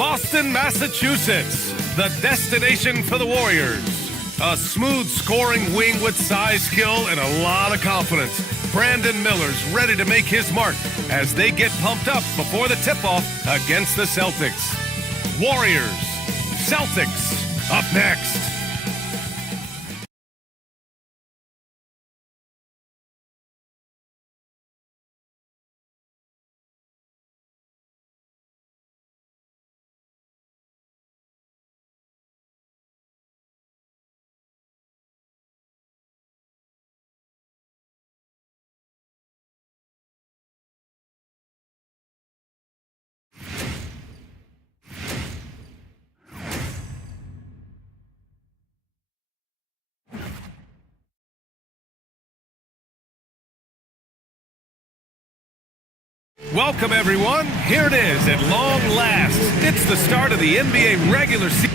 Boston, Massachusetts, the destination for the Warriors. A smooth scoring wing with size, skill, and a lot of confidence. Brandon Miller's ready to make his mark as they get pumped up before the tip-off against the Celtics. Warriors, Celtics, up next. Welcome, everyone. Here it is at long last. It's the start of the NBA regular season.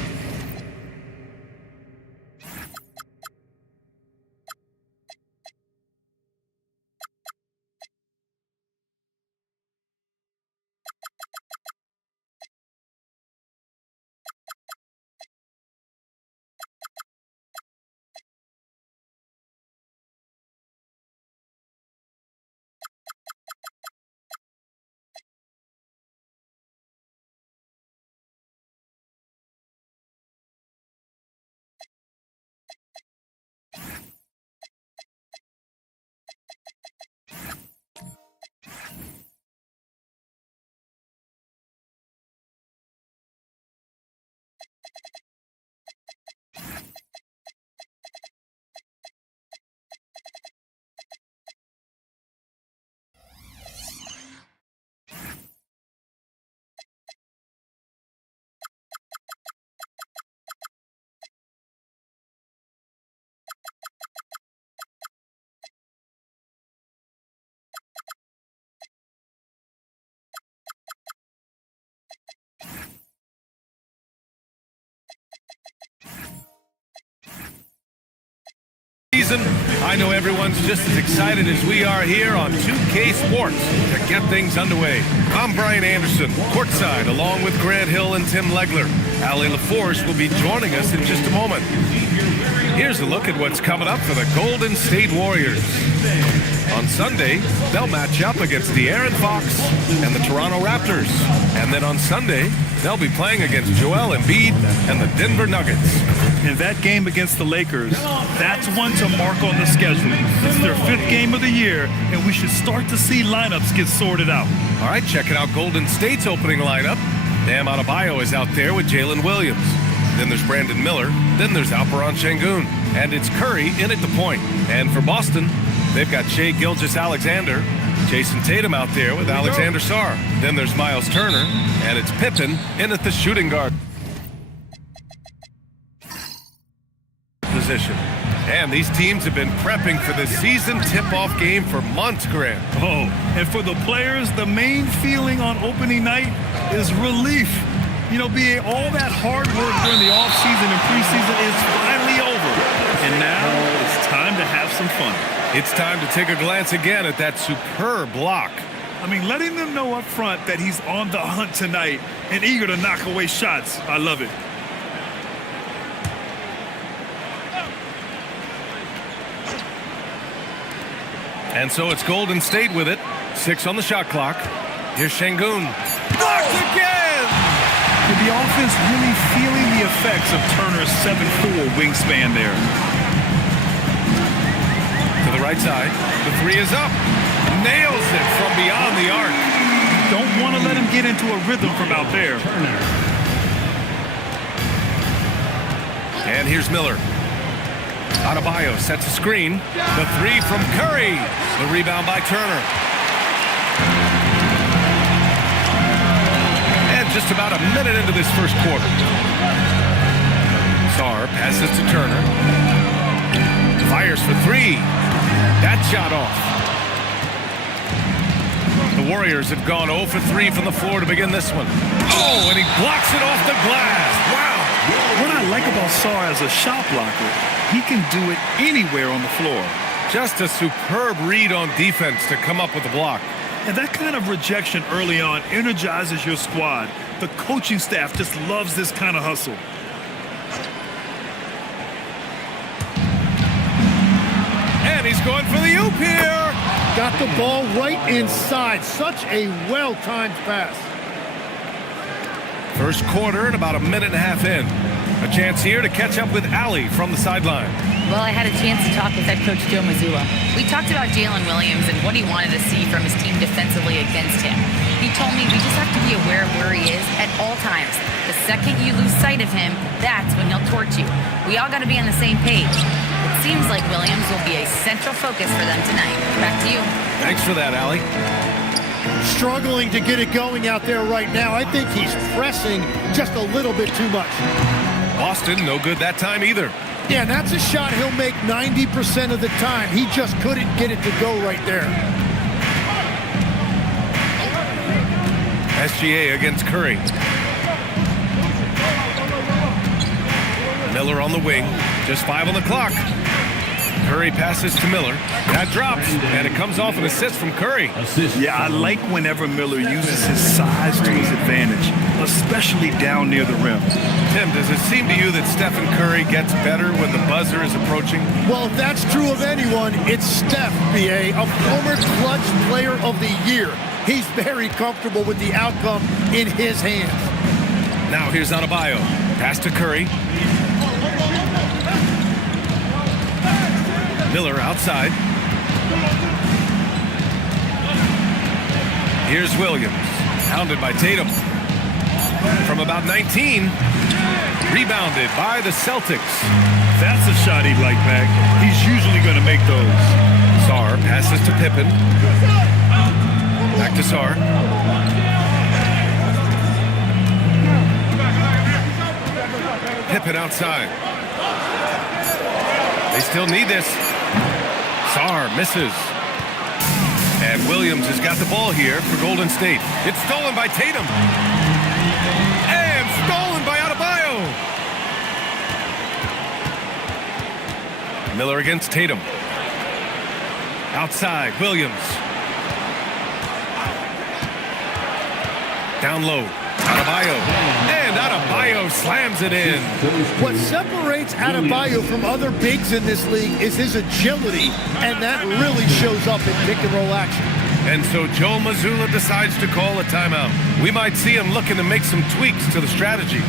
I know everyone's just as excited as we are here on 2K Sports to get things underway. I'm Brian Anderson, courtside, along with Grant Hill and Tim Legler. Allie LaForce will be joining us in just a moment. Here's a look at what's coming up for the Golden State Warriors. On Sunday, they'll match up against the Aaron Fox and the Toronto Raptors. And then on Sunday, they'll be playing against Joel Embiid and the Denver Nuggets. In that game against the Lakers, that's one to mark on the schedule. It's their 5th game of the year, and we should start to see lineups get sorted out. All right, checking out Golden State's opening lineup. Bam Adebayo is out there with Jalen Williams. Then there's Brandon Miller. Then there's Alperen Şengün. And it's Curry in at the point. And for Boston, they've got Shai Gilgeous-Alexander, Jason Tatum out there with Alexander Sarr. Then there's Miles Turner, and it's Pippen in at the shooting guard position. And these teams have been prepping for the season tip-off game for months, Grant. Oh, and for the players, the main feeling on opening night is relief. You know, being all that hard work during the offseason and preseason is finally over. And now it's time to have some fun. It's time to take a glance again at that superb block. I mean, letting them know up front that he's on the hunt tonight and eager to knock away shots. I love it. And so it's Golden State with it. 6 on the shot clock. Here's Şengün. Blocked again! Is the offense really feeling the effects of Turner's 7'4" wingspan there? To the right side. The 3 is up. Nails it from beyond the arc. Don't want to let him get into a rhythm from out there. And here's Miller. Adebayo sets a screen. The 3 from Curry. The rebound by Turner. And just about a minute into this first quarter. Sarr passes to Turner. Fires for 3. That shot off. The Warriors have gone 0 for 3 from the floor to begin this one. Oh, and he blocks it off the glass. Wow. What I like about Sarr as a shot blocker, he can do it anywhere on the floor. Just a superb read on defense to come up with the block. And that kind of rejection early on energizes your squad. The coaching staff just loves this kind of hustle. And he's going for the oop here. Got the ball right inside. Such a well-timed pass. First quarter and about a minute and a half in. A chance here to catch up with Allie from the sideline. Well, I had a chance to talk with head coach Joe Mazzulla. We talked about Jalen Williams and what he wanted to see from his team defensively against him. He told me we just have to be aware of where he is at all times. The second you lose sight of him, that's when he'll torch you. We all got to be on the same page. It seems like Williams will be a central focus for them tonight. Back to you. Thanks for that, Allie. Struggling to get it going out there right now. I think he's pressing just a little bit too much. Boston, no good that time either. Yeah, that's a shot he'll make 90% of the time. He just couldn't get it to go right there. SGA against Curry. Miller on the wing. Just 5 on the clock. Curry passes to Miller. That drops, and it comes off an assist from Curry. Yeah, I like whenever Miller uses his size to his advantage, especially down near the rim. Tim, does it seem to you that Stephen Curry gets better when the buzzer is approaching? Well, if that's true of anyone, it's Steph, B.A., a former clutch player of the year. He's very comfortable with the outcome in his hands. Now here's Adebayo. Pass to Curry. Miller outside. Here's Williams. Hounded by Tatum. From about 19. Rebounded by the Celtics. That's a shot he'd like back. He's usually going to make those. Sarr passes to Pippen. Back to Sarr. Pippen outside. They still need this. Sarr misses. And Williams has got the ball here for Golden State. It's stolen by Tatum. And stolen by Adebayo. Miller against Tatum. Outside, Williams. Down low. Adebayo. And Adebayo slams it in. What separates Adebayo from other bigs in this league is his agility, and that really shows up in pick-and-roll action. And so Joe Mazzulla decides to call a timeout. We might see him looking to make some tweaks to the strategy.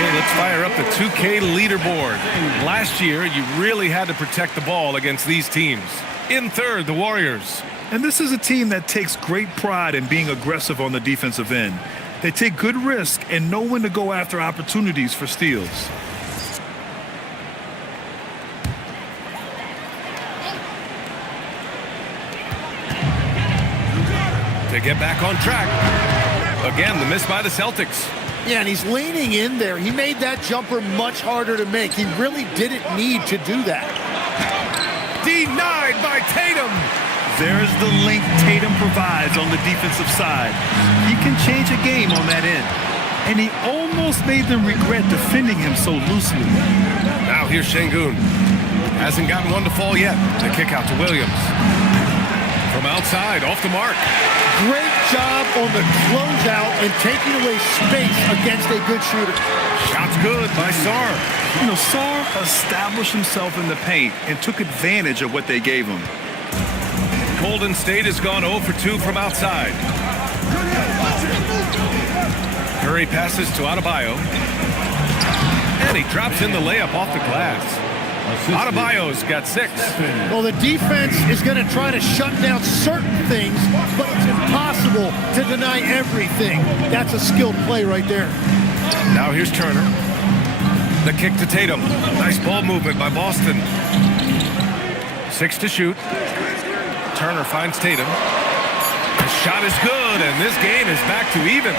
Let's fire up the 2K leaderboard. Last year, you really had to protect the ball against these teams. In third, the Warriors. And this is a team that takes great pride in being aggressive on the defensive end. They take good risk and know when to go after opportunities for steals. To get back on track. Again, the miss by the Celtics. Yeah, and he's leaning in there. He made that jumper much harder to make. He really didn't need to do that. Denied by Tatum. There's the link Tatum provides on the defensive side. He can change a game on that end. And he almost made them regret defending him so loosely. Now here's Şengün. Hasn't gotten one to fall yet. The kick out to Williams. From outside, off the mark. Great job on the closeout and taking away space against a good shooter. Shot's good by Sarr. You know, Sarr established himself in the paint and took advantage of what they gave him. Golden State has gone 0 for 2 from outside. Curry passes to Adebayo. And he drops in the layup off the glass. Adebayo's got 6. Well, the defense is going to try to shut down certain things, but it's impossible to deny everything. That's a skilled play right there. Now here's Turner. The kick to Tatum. Nice ball movement by Boston. 6 to shoot. Turner finds Tatum. The shot is good, and this game is back to even.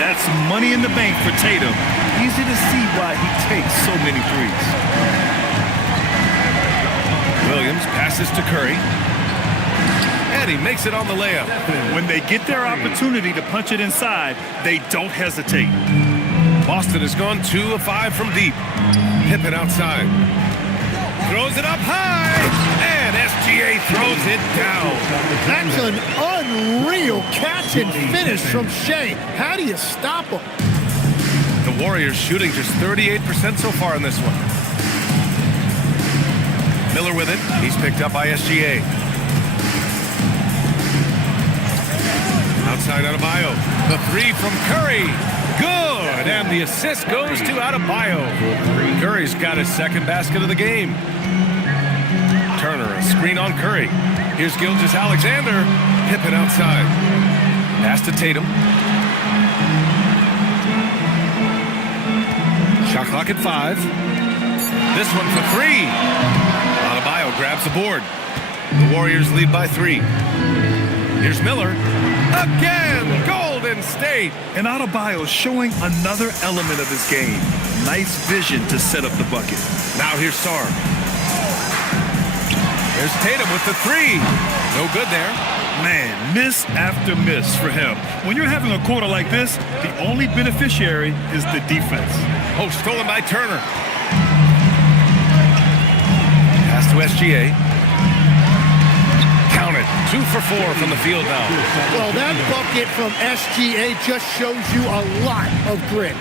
That's money in the bank for Tatum. Easy to see why he takes so many threes. Williams passes to Curry. And he makes it on the layup. When they get their opportunity to punch it inside, they don't hesitate. Boston has gone 2 of 5 from deep. Pippen outside. Throws it up high. And SGA throws it down. That's an unreal catch and finish from Shea. How do you stop him? The Warriors shooting just 38% so far in this one. Miller with it. He's picked up by SGA. Outside Adebayo. The 3 from Curry. Good. And the assist goes to Adebayo. Curry's got his second basket of the game. Turner, a screen on Curry. Here's Gilgeous-Alexander. Pippen outside. Pass to Tatum. Shot clock at 5. This one for 3. Adebayo grabs the board. The Warriors lead by 3. Here's Miller. Again, Golden State. And Adebayo showing another element of his game. Nice vision to set up the bucket. Now here's Sarr. There's Tatum with the 3. No good there. Man, miss after miss for him. When you're having a quarter like this, the only beneficiary is the defense. Oh, stolen by Turner. Pass to SGA. Count it. 2 for 4 from the field now. Well, that bucket from SGA just shows you a lot of grit.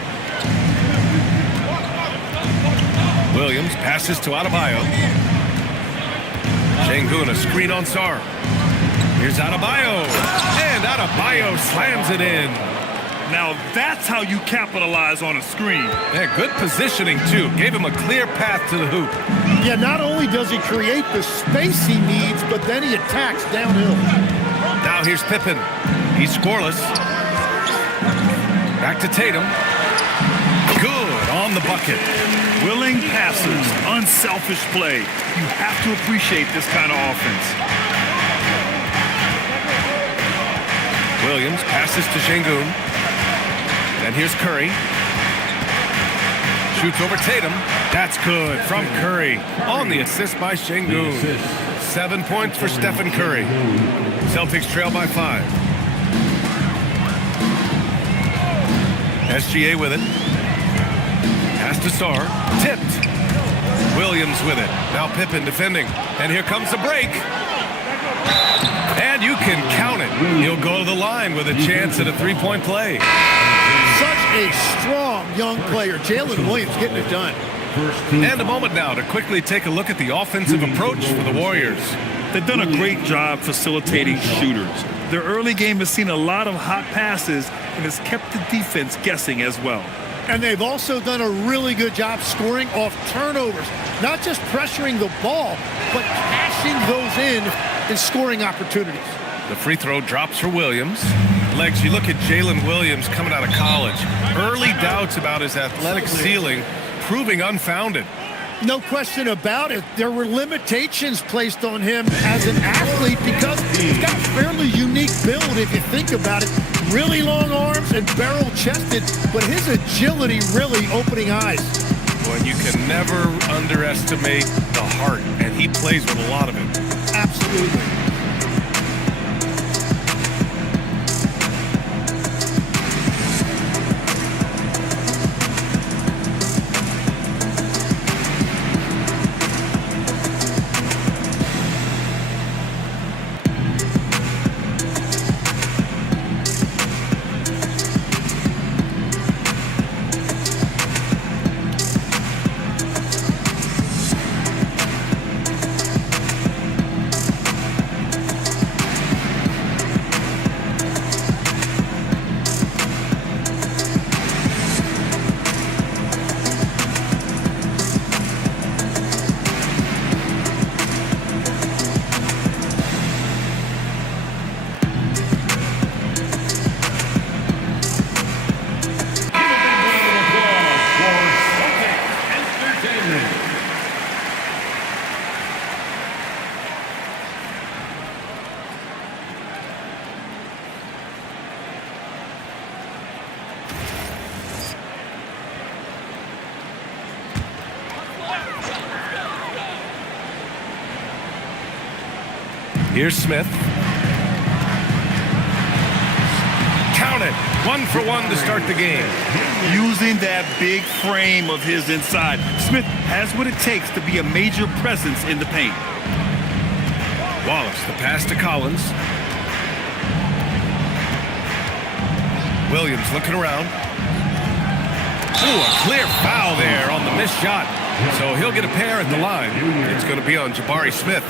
Williams passes to Adebayo. Şengün, a screen on Sarr. Here's Adebayo. And Adebayo slams it in. Now that's how you capitalize on a screen. Yeah, good positioning, too. Gave him a clear path to the hoop. Yeah, not only does he create the space he needs, but then he attacks downhill. Now here's Pippen. He's scoreless. Back to Tatum. Good on the bucket. Willing passers, unselfish play. You have to appreciate this kind of offense. Williams passes to Şengün. And here's Curry. Shoots over Tatum. That's good from Curry. On the assist by Şengün. 7 points for Stephen Curry. Celtics trail by 5. SGA with it. Pass to Sarr. Tipped. Williams with it. Now Pippen defending. And here comes the break. And you can count it. He'll go to the line with a chance at a 3-point play. Such a strong young player. Jalen Williams getting it done. And a moment now to quickly take a look at the offensive approach for the Warriors. They've done a great job facilitating shooters. Their early game has seen a lot of hot passes and has kept the defense guessing as well. And they've also done a really good job scoring off turnovers. Not just pressuring the ball, but cashing those in and scoring opportunities. The free throw drops for Williams. Legs, you look at Jalen Williams coming out of college. Early doubts about his athletic ceiling proving unfounded. No question about it. There were limitations placed on him as an athlete because he's got a fairly unique build if you think about it. Really long arms and barrel-chested, but his agility really opening eyes. Well, you can never underestimate the heart, and he plays with a lot of it. Absolutely. Here's Smith. Count it. 1 for 1 to start the game. Using that big frame of his inside, Smith has what it takes to be a major presence in the paint. Wallace, the pass to Collins. Williams looking around. Ooh, a clear foul there on the missed shot. So he'll get a pair at the line. It's going to be on Jabari Smith.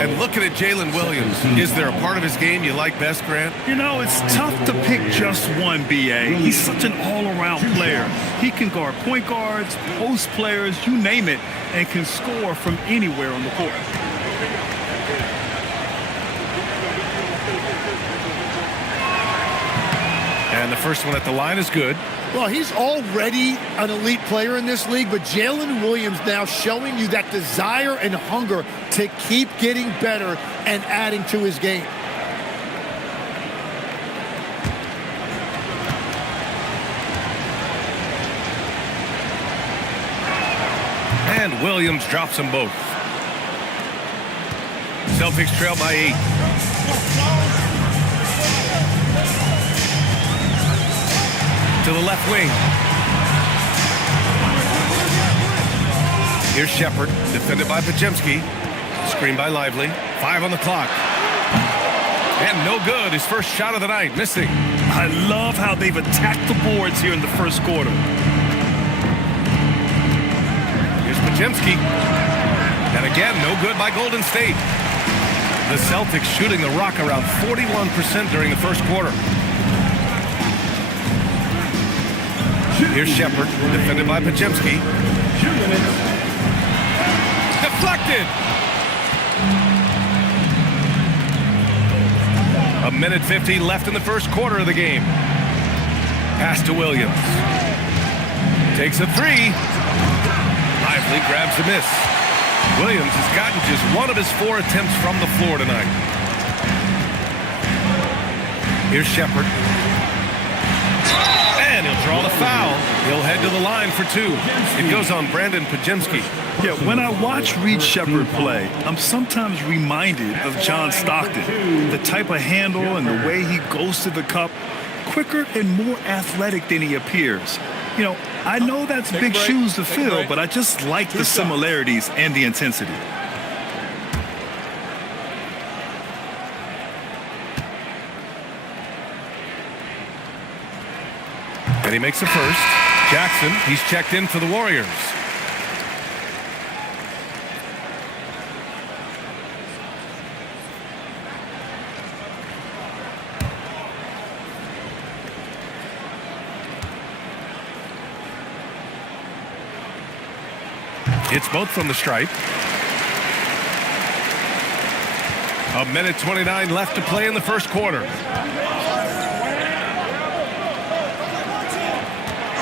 And looking at Jalen Williams, is there a part of his game you like best, Grant? You know, it's tough to pick just one, B.A. He's such an all-around player. He can guard point guards, post players, you name it, and can score from anywhere on the court. And the first one at the line is good. Well, he's already an elite player in this league, but Jalen Williams now showing you that desire and hunger to keep getting better and adding to his game. And Williams drops them both. Celtics trail by 8. To the left wing. Here's Shepard, defended by Pajemski. Screen by Lively. 5 on the clock. And no good. His first shot of the night, missing. I love how they've attacked the boards here in the first quarter. Here's Pajemski. And again, no good by Golden State. The Celtics shooting the rock around 41% during the first quarter. Here's Shepard, defended by Pajemski. Deflected! A minute 50 left in the first quarter of the game. Pass to Williams. Takes a 3. Lively grabs a miss. Williams has gotten just 1 of his 4 attempts from the floor tonight. Here's Shepard. And he'll draw the foul. He'll head to the line for 2. It goes on Brandon Pajemski. Yeah, when I watch Reed Shepard play, I'm sometimes reminded of John Stockton. The type of handle and the way he goes to the cup, quicker and more athletic than he appears. You know, I know that's big shoes to fill, but I just like the similarities and the intensity. And he makes the first. Jackson, he's checked in for the Warriors. It's both from the stripe. A minute 29 left to play in the first quarter.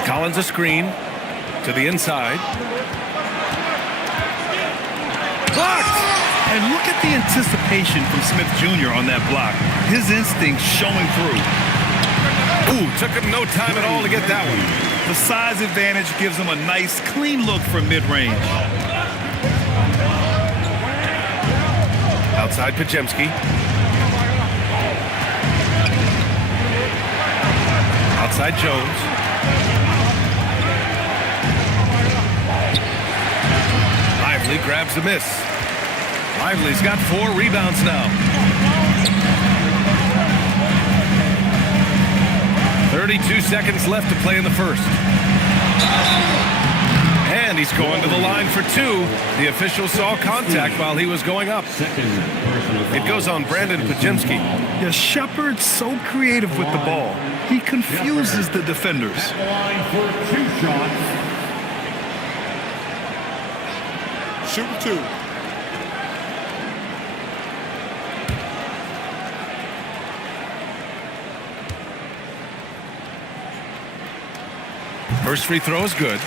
Collins a screen to the inside. Blocked! And look at the anticipation from Smith Jr. on that block. His instinct showing through. Ooh, took him no time at all to get that one. The size advantage gives him a nice, clean look from mid-range. Outside Pajemski. Outside Jones. Lively grabs the miss. Lively's got 4 rebounds now. 32 seconds left to play in the first. And he's going to the line for 2. The official saw contact while he was going up. It goes on Brandon Pajemski. Yeah, Shepard's so creative with the ball. He confuses the defenders. Shoot 2. First free throw is good.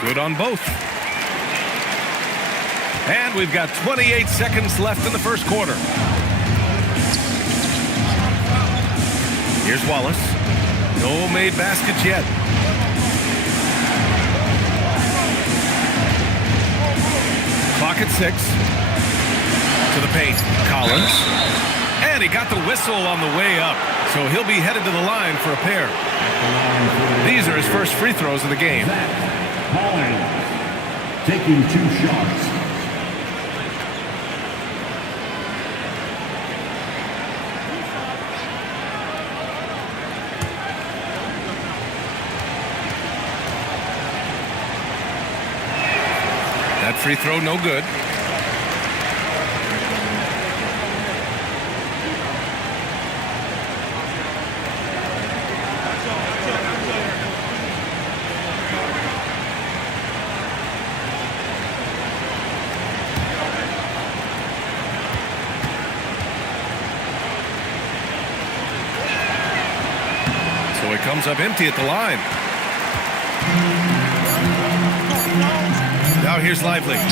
Good on both. And we've got 28 seconds left in the first quarter. Here's Wallace. No made baskets yet. Clock at 6. To the paint. Collins. And he got the whistle on the way up. So he'll be headed to the line for a pair. These are his first free throws of the game. Taking 2 shots. That free throw no good. So it comes up empty at the line. Now here's Lively. He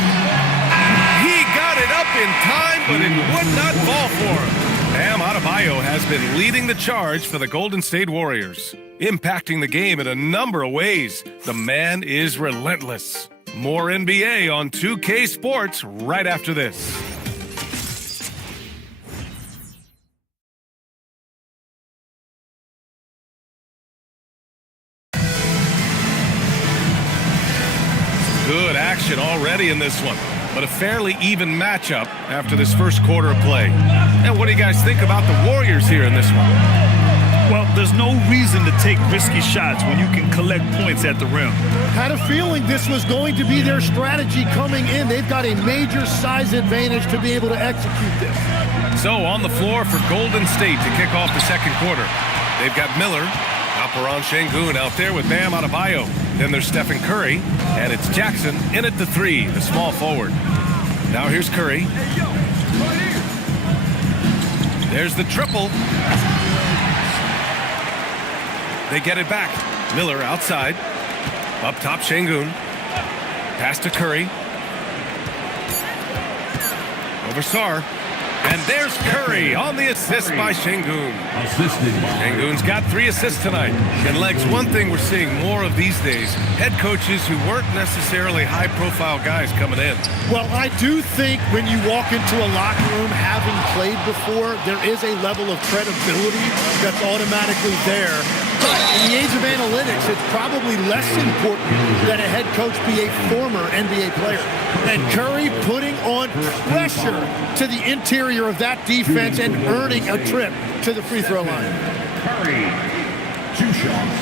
got it up in time, but it would not fall for him. Bam Adebayo has been leading the charge for the Golden State Warriors, impacting the game in a number of ways. The man is relentless. More NBA on 2K Sports right after this. Good action already in this one, but a fairly even matchup after this first quarter of play. And what do you guys think about the Warriors here in this one? Well, there's no reason to take risky shots when you can collect points at the rim. Had a feeling this was going to be their strategy coming in. They've got a major size advantage to be able to execute this. So on the floor for Golden State to kick off the second quarter. They've got Miller, Alperen Sengun out there with Bam Adebayo. Then there's Stephen Curry, and it's Jackson in at the 3, the small forward. Now here's Curry. There's the triple. They get it back. Miller outside. Up top, Sengun. Pass to Curry. Over Sarr. And there's Curry on the assist by Sengun. Sengun's got 3 assists tonight. And Legs, one thing we're seeing more of these days, head coaches who weren't necessarily high-profile guys coming in. Well, I do think when you walk into a locker room having played before, there is a level of credibility that's automatically there. But in the age of analytics, it's probably less important that a head coach be a former NBA player. And Curry putting on pressure to the interior of that defense and earning a trip to the free throw line. Curry, 2 shots.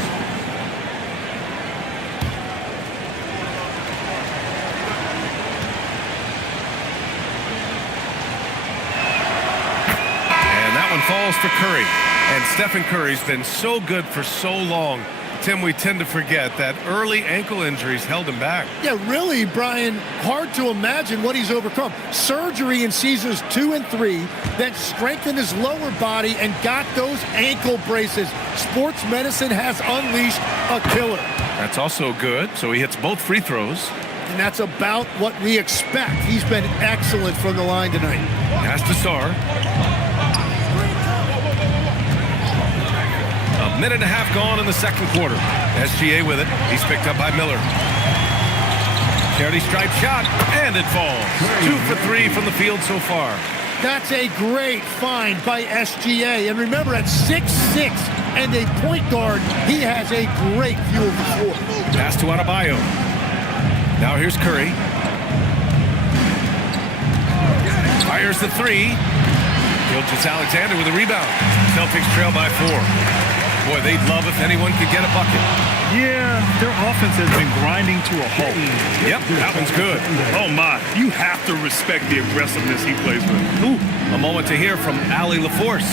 And that one falls for Curry. And Stephen Curry's been so good for so long. Tim, we tend to forget that early ankle injuries held him back. Yeah, really, Brian, hard to imagine what he's overcome. Surgery in seasons 2 and 3, then strengthened his lower body and got those ankle braces. Sports medicine has unleashed a killer. That's also good. So he hits both free throws. And that's about what we expect. He's been excellent from the line tonight. Pass to Sarr. A minute and a half gone in the second quarter. SGA with it. He's picked up by Miller. Charity stripe shot, and it falls. 2 for 3 from the field so far. That's a great find by SGA. And remember, at 6'6" and a point guard, he has a great view of the floor. Pass to Adebayo. Now here's Curry. Fires the 3. Gilgeous-Alexander with a rebound. Celtics trail by 4. Boy, they'd love if anyone could get a bucket. Yeah, their offense has been grinding to a halt. Yep, that one's good. Oh, my. You have to respect the aggressiveness he plays with. Ooh, a moment to hear from Allie LaForce.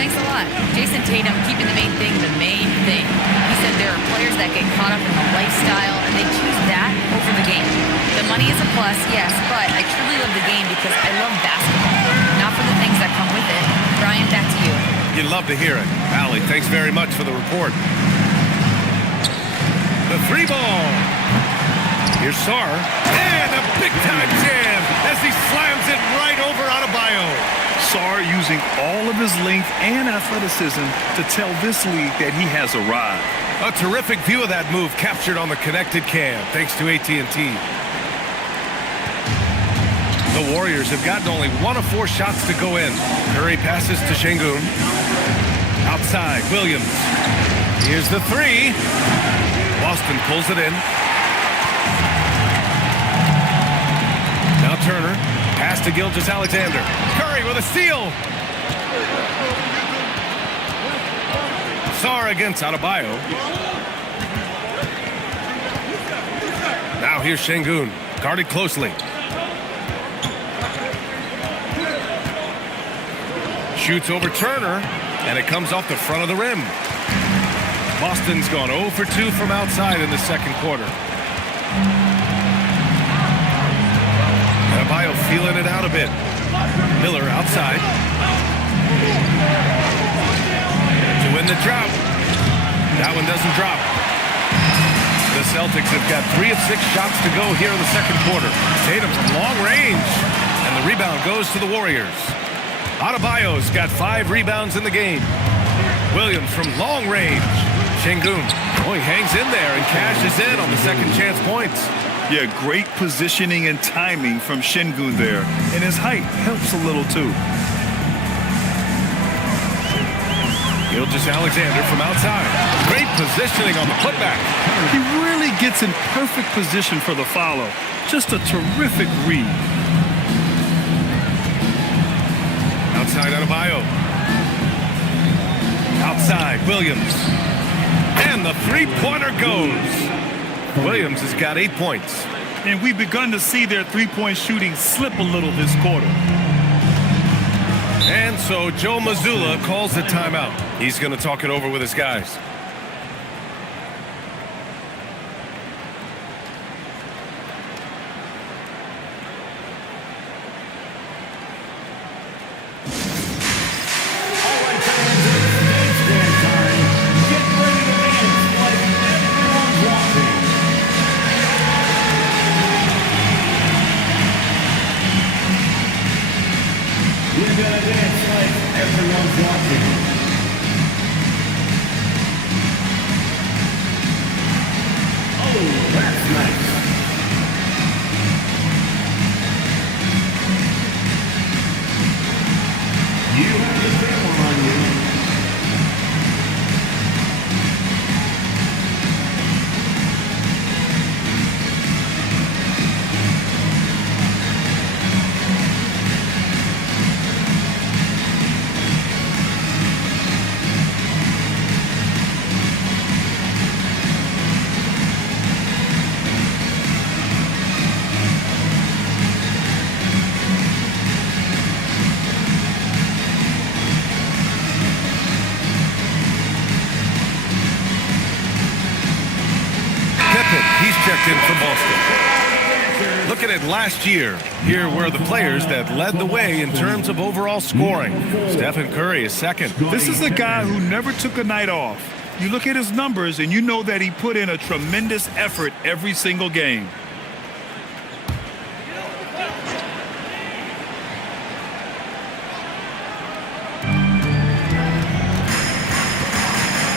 Thanks a lot. Jason Tatum keeping the main thing the main thing. He said there are players that get caught up in the lifestyle, and they choose that over the game. The money is a plus, yes, but I truly love the game because I love basketball, not for the things that come with it. Brian, back to you. You'd love to hear it. Allie, thanks very much for the report. The 3 ball. Here's Sarr. And a big-time jam as he slams it right over Adebayo. Sarr using all of his length and athleticism to tell this league that he has arrived. A terrific view of that move captured on the connected cam, thanks to AT&T. The Warriors have gotten only 1 of 4 shots to go in. Curry passes to Şengün. Outside, Williams. Here's the 3. Boston pulls it in. Now Turner. Pass to Gilgeous-Alexander. Curry with a steal. Sarr against Adebayo. Now here's Şengün. Guarded closely. Shoots over Turner, and it comes off the front of the rim. Boston's gone 0 for 2 from outside in the second quarter. Adebayo feeling it out a bit. Miller outside. To win the drought. That one doesn't drop. The Celtics have got 3 of 6 shots to go here in the second quarter. Tatum from long range, and the rebound goes to the Warriors. Adebayo's got 5 rebounds in the game. Williams from long range. Şengün. Oh, he hangs in there and cashes in on the second chance points. Yeah, great positioning and timing from Şengün there. And his height helps a little too. Gilgeous-Alexander from outside. Great positioning on the putback. He really gets in perfect position for the follow. Just a terrific read. Outside Adebayo. Outside Williams. And the three-pointer goes. Williams has got 8 points. And we've begun to see their three-point shooting slip a little this quarter. And so Joe Mazzulla calls the timeout. He's going to talk it over with his guys. Checked in from Boston. Looking at last year, here were the players that led the way in terms of overall scoring. Stephen Curry is second. This is a guy who never took a night off. You look at his numbers and you know that he put in a tremendous effort every single game.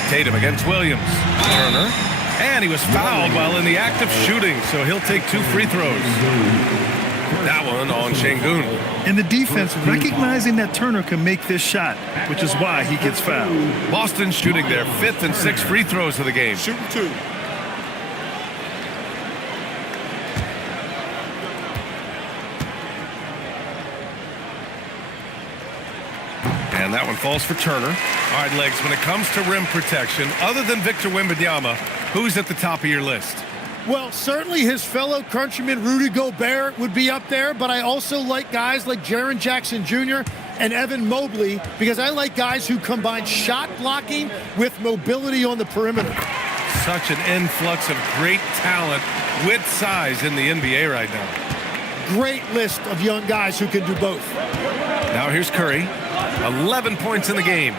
Tatum against Williams. Turner. And he was fouled while in the act of shooting, so he'll take 2 free throws. That one on Şengün. And the defense recognizing that Turner can make this shot, which is why he gets fouled. Boston shooting their 5th and 6th free throws of the game. Shooting 2. And that one falls for Turner. All right, Legs, when it comes to rim protection, other than Victor Wembanyama, who's at the top of your list? Well, certainly his fellow countryman Rudy Gobert would be up there, but I also like guys like Jaren Jackson Jr. and Evan Mobley because I like guys who combine shot blocking with mobility on the perimeter. Such an influx of great talent with size in the NBA right now. Great list of young guys who can do both. Now here's Curry. 11 points in the game.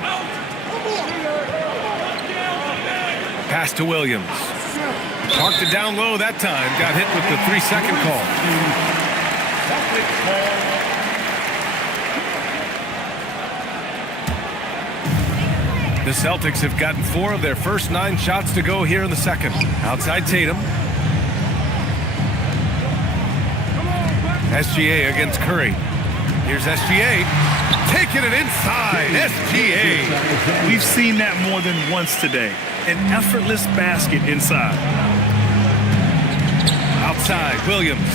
Pass to Williams. Parked it down low that time. Got hit with the 3-second call. The Celtics have gotten 4 of their first 9 shots to go here in the second. Outside Tatum. SGA against Curry. Here's SGA. Taking it inside. SGA. We've seen that more than once today. An effortless basket inside. Outside, Williams.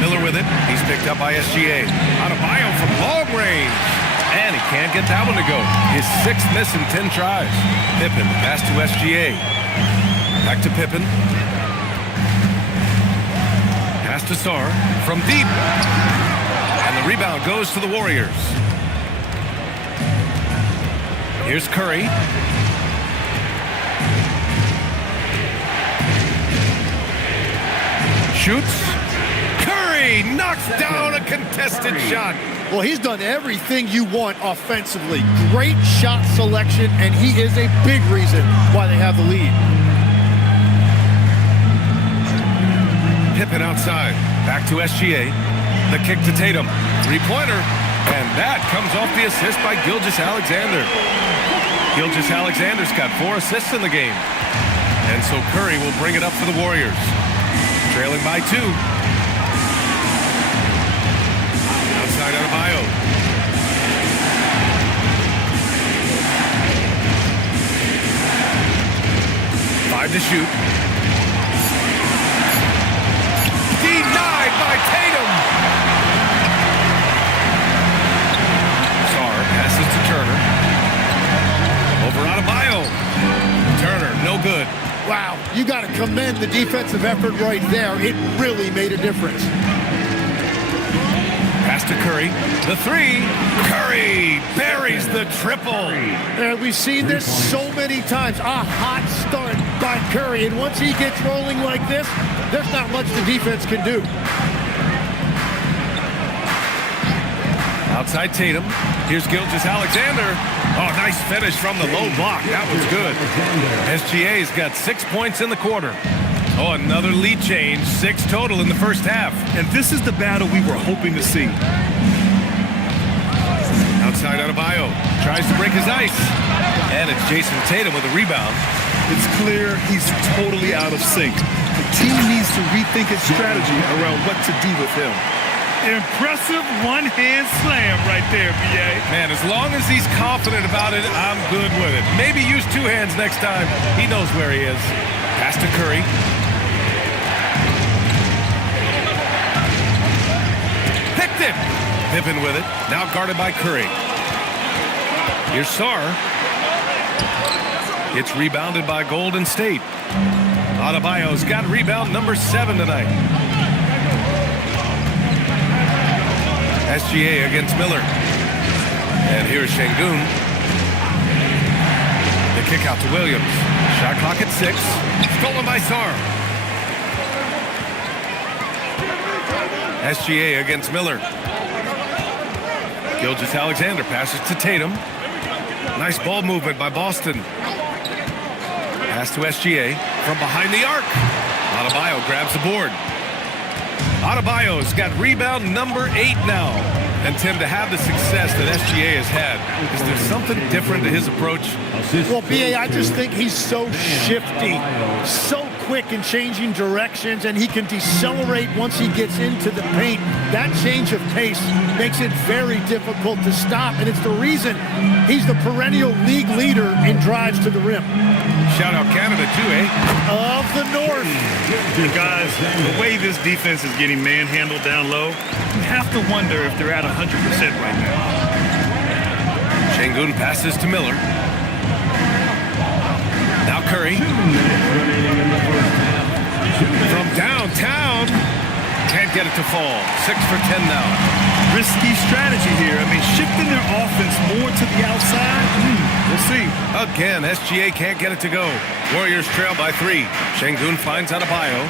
Miller with it. He's picked up by SGA. Adebayo from long range. And he can't get that one to go. His 6th miss in 10 tries. Pippen, pass to SGA. Back to Pippen. Pass to Sarr from deep. And the rebound goes to the Warriors. Here's Curry. Shoots. Curry knocks down a contested shot. Well, he's done everything you want offensively. Great shot selection, and he is a big reason why they have the lead. Pippen outside. Back to SGA. The kick to Tatum. 3-pointer. And that comes off the assist by Gilgeous-Alexander. Gilgeous-Alexander's got 4 assists in the game. And so Curry will bring it up for the Warriors. Trailing by 2. Outside Adebayo. Five to shoot. Denied by Tatum. Sarr passes to Turner. Over Adebayo. Turner, no good. Wow, you got to commend the defensive effort right there. It really made a difference. Pass to Curry. The 3. Curry buries the triple. And we've seen this so many times. A hot start by Curry. And once he gets rolling like this, there's not much the defense can do. Outside Tatum. Here's Gilgeous-Alexander. Oh, nice finish from the low block. That was good. SGA's got 6 points in the quarter. Oh, another lead change. 6 total in the first half. And this is the battle we were hoping to see. Outside Adebayo. Tries to break his ice. And it's Jason Tatum with a rebound. It's clear he's totally out of sync. The team needs to rethink its strategy around what to do with him. Impressive one-hand slam right there, B.A. Man, as long as he's confident about it, I'm good with it. Maybe use 2 hands next time. He knows where he is. Pass to Curry. Picked it. Pippen with it. Now guarded by Curry. Here's Sarr. It's rebounded by Golden State. Adebayo's got rebound number 7 tonight. SGA against Miller. And here's Şengün. The kick out to Williams. Shot clock at 6. Stolen by Sarr. SGA against Miller. Gilgeous-Alexander passes to Tatum. Nice ball movement by Boston. Pass to SGA from behind the arc. Adebayo grabs the board. Adebayo's got rebound number 8 now. And Tim, to have the success that SGA has had, is there something different to his approach? Well, B.A., I just think he's so shifty, so quick in changing directions, and he can decelerate once he gets into the paint. That change of pace makes it very difficult to stop, and it's the reason he's the perennial league leader in drives to the rim. Shout out Canada too, eh? Of the North. Guys, the way this defense is getting manhandled down low, you have to wonder if they're at 100% right now. Şengün passes to Miller. Now Curry. From downtown. Can't get it to fall. 6 for 10 now. Risky strategy here. I mean, shifting their offense more to the outside. We'll see. Again, SGA can't get it to go. Warriors trail by 3. Şengün finds Adebayo.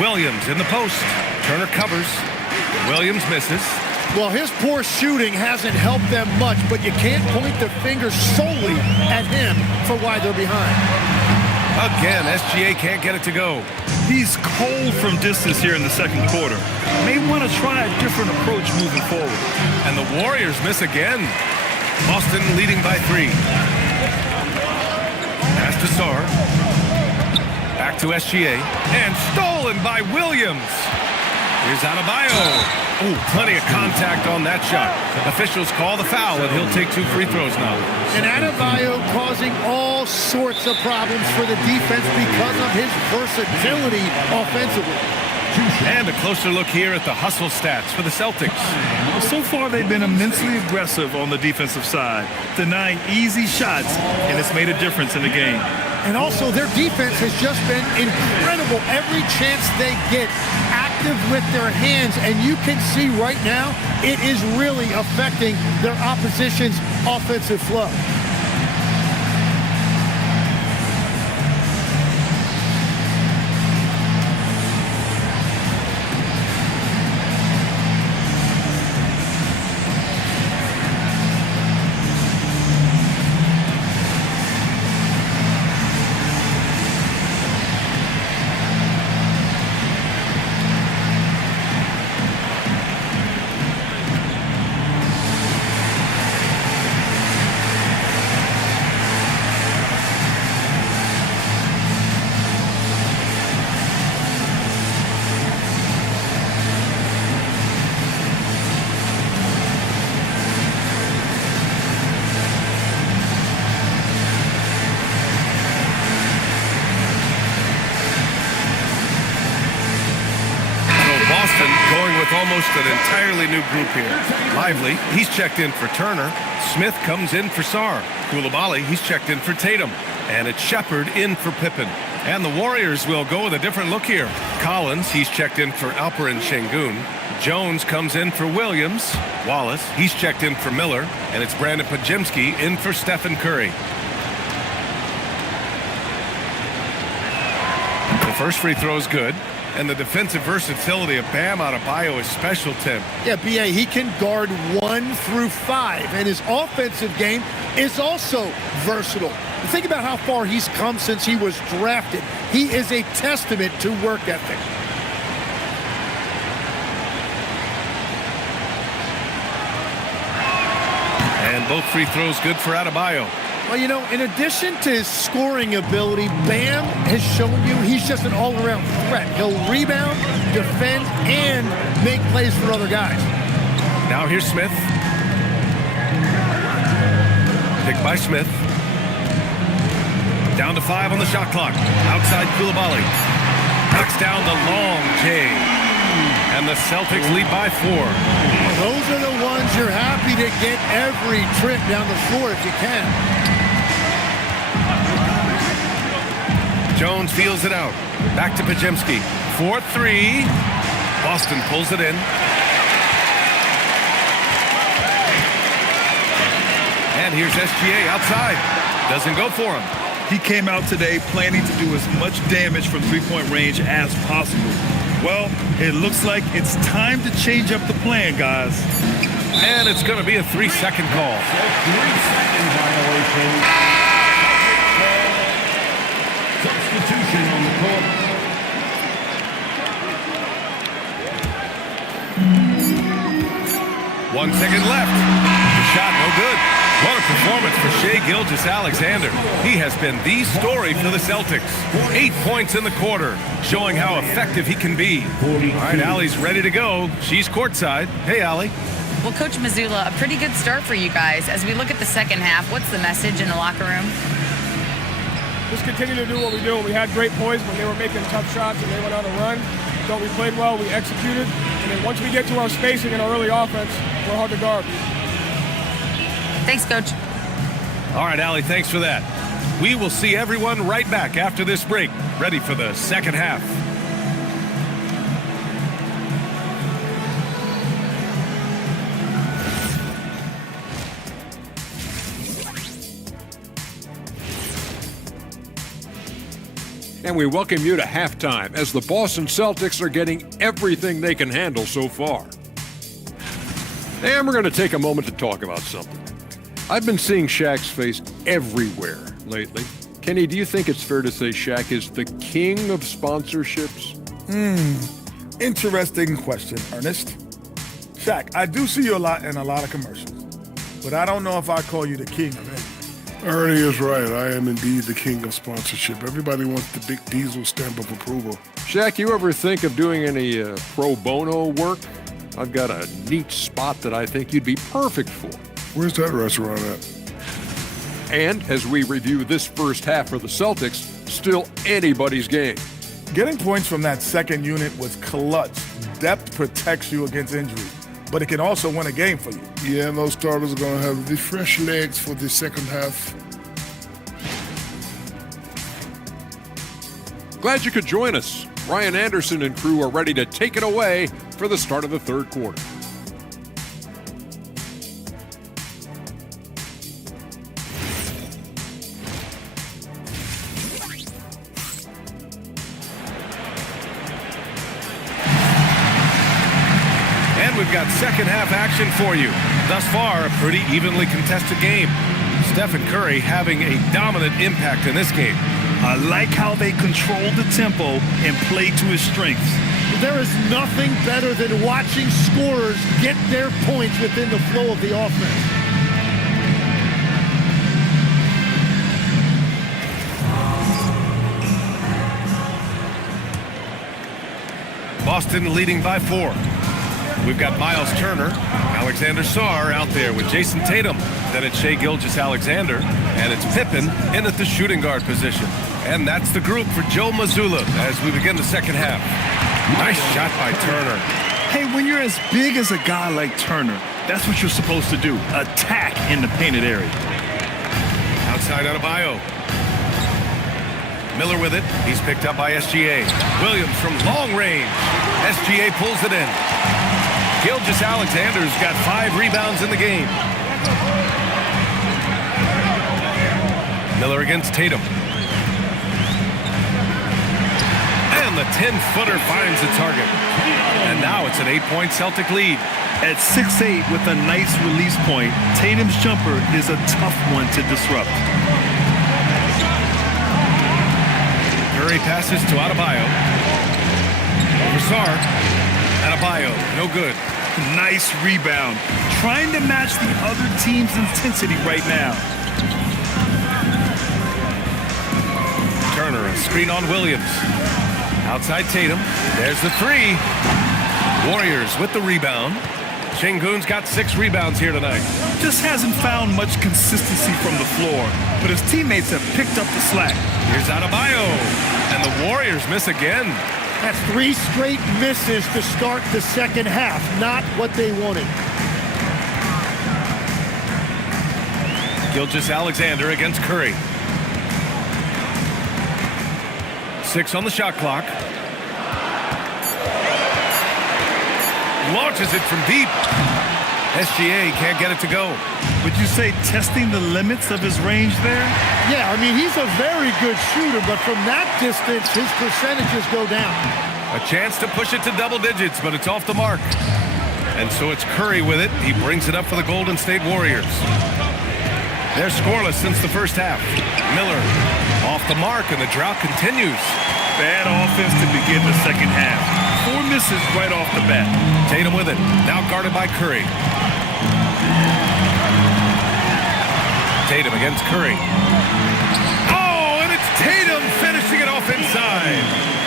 Williams in the post. Turner covers. Williams misses. Well, his poor shooting hasn't helped them much, but you can't point the finger solely at him for why they're behind. Again, SGA can't get it to go. He's cold from distance here in the second quarter. May want to try a different approach moving forward. And the Warriors miss again. Boston leading by 3. Pass to Sarr. Back to SGA. And stolen by Williams. Here's Adebayo. Oh, plenty of contact on that shot. Officials call the foul, and he'll take 2 free throws now. And Adebayo causing all sorts of problems for the defense because of his versatility offensively. And a closer look here at the hustle stats for the Celtics. So far, they've been immensely aggressive on the defensive side, denying easy shots, and it's made a difference in the game. And also, their defense has just been incredible. Every chance they get, active with their hands. And you can see right now, it is really affecting their opposition's offensive flow. Going with almost an entirely new group here. Lively, he's checked in for Turner. Smith comes in for Sarr. Koulibaly, he's checked in for Tatum. And it's Shepard in for Pippen. And the Warriors will go with a different look here. Collins, he's checked in for Alperen Şengün. Jones comes in for Williams. Wallace, he's checked in for Miller. And it's Brandon Podziemski in for Stephen Curry. The first free throw is good. And the defensive versatility of Bam Adebayo is special, Tim. Yeah, B.A., he can guard 1 through 5, and his offensive game is also versatile. Think about how far he's come since he was drafted. He is a testament to work ethic. And both free throws good for Adebayo. Well, you know, in addition to his scoring ability, Bam has shown you he's just an all-around threat. He'll rebound, defend, and make plays for other guys. Now here's Smith. Picked by Smith. Down to 5 on the shot clock. Outside Koulibaly. Knocks down the long J. And the Celtics lead by 4. Those are the ones you're happy to get every trip down the floor if you can. Jones feels it out. Back to Podziemski. 4-3. Boston pulls it in. And here's SGA outside. Doesn't go for him. He came out today planning to do as much damage from three-point range as possible. Well, it looks like it's time to change up the plan, guys. And it's going to be a 3-second call. 3-second violation. Substitution on the court. One second left. The shot no good. What a performance for Shai Gilgeous-Alexander. He has been the story for the Celtics. 8 points in the quarter, showing how effective he can be. All right, Allie's ready to go. She's courtside. Hey, Allie. Well, Coach Mazzulla, a pretty good start for you guys. As we look at the second half, what's the message in the locker room? Just continue to do what we do. We had great poise when they were making tough shots and they went on a run. Thought we played well, we executed. And then once we get to our spacing and our early offense, we're hard to guard. Thanks, Coach. All right, Allie, thanks for that. We will see everyone right back after this break, ready for the second half. And we welcome you to halftime as the Boston Celtics are getting everything they can handle so far. And we're going to take a moment to talk about something. I've been seeing Shaq's face everywhere lately. Kenny, do you think it's fair to say Shaq is the king of sponsorships? Interesting question, Ernest. Shaq, I do see you a lot in a lot of commercials, but I don't know if I call you the king of it. Ernie is right. I am indeed the king of sponsorship. Everybody wants the big Diesel stamp of approval. Shaq, you ever think of doing any pro bono work? I've got a neat spot that I think you'd be perfect for. Where's that restaurant at? And as we review this first half for the Celtics, still anybody's game. Getting points from that second unit was clutch. Depth protects you against injury, but it can also win a game for you. Yeah, and those starters are going to have the fresh legs for the second half. Glad you could join us. Ryan Anderson and crew are ready to take it away for the start of the third quarter. We've got second half action for you. Thus far, a pretty evenly contested game. Stephen Curry having a dominant impact in this game. I like how they control the tempo and play to his strengths. There is nothing better than watching scorers get their points within the flow of the offense. Boston leading by 4. We've got Miles Turner, Alexander Sarr out there with Jason Tatum. Then it's Shai Gilgeous-Alexander, and it's Pippen in at the shooting guard position. And that's the group for Joe Mazzulla as we begin the second half. Nice shot by Turner. Hey, when you're as big as a guy like Turner, that's what you're supposed to do. Attack in the painted area. Outside Adebayo. Miller with it. He's picked up by SGA. Williams from long range. SGA pulls it in. Gilgeous-Alexander's got 5 rebounds in the game. Miller against Tatum. And the 10-footer finds the target. And now it's an 8-point Celtic lead. At 6'8" with a nice release point, Tatum's jumper is a tough one to disrupt. Curry passes to Adebayo. Over Sarr. Adebayo, no good. Nice rebound. Trying to match the other team's intensity right now. Turner, a screen on Williams. Outside Tatum. There's the 3. Warriors with the rebound. Şengün's got 6 rebounds here tonight. Just hasn't found much consistency from the floor, but his teammates have picked up the slack. Here's Adebayo. And the Warriors miss again. That's 3 straight misses to start the second half. Not what they wanted. Gilgeous-Alexander against Curry. 6 on the shot clock. Launches it from deep. SGA can't get it to go. Would you say testing the limits of his range there? Yeah, I mean, he's a very good shooter, but from that distance, his percentages go down. A chance to push it to double digits, but it's off the mark. And so it's Curry with it. He brings it up for the Golden State Warriors. They're scoreless since the first half. Miller off the mark, and the drought continues. Bad offense to begin the second half. 4 misses right off the bat. Tatum with it. Now guarded by Curry. Tatum against Curry. Oh, and it's Tatum finishing it off inside.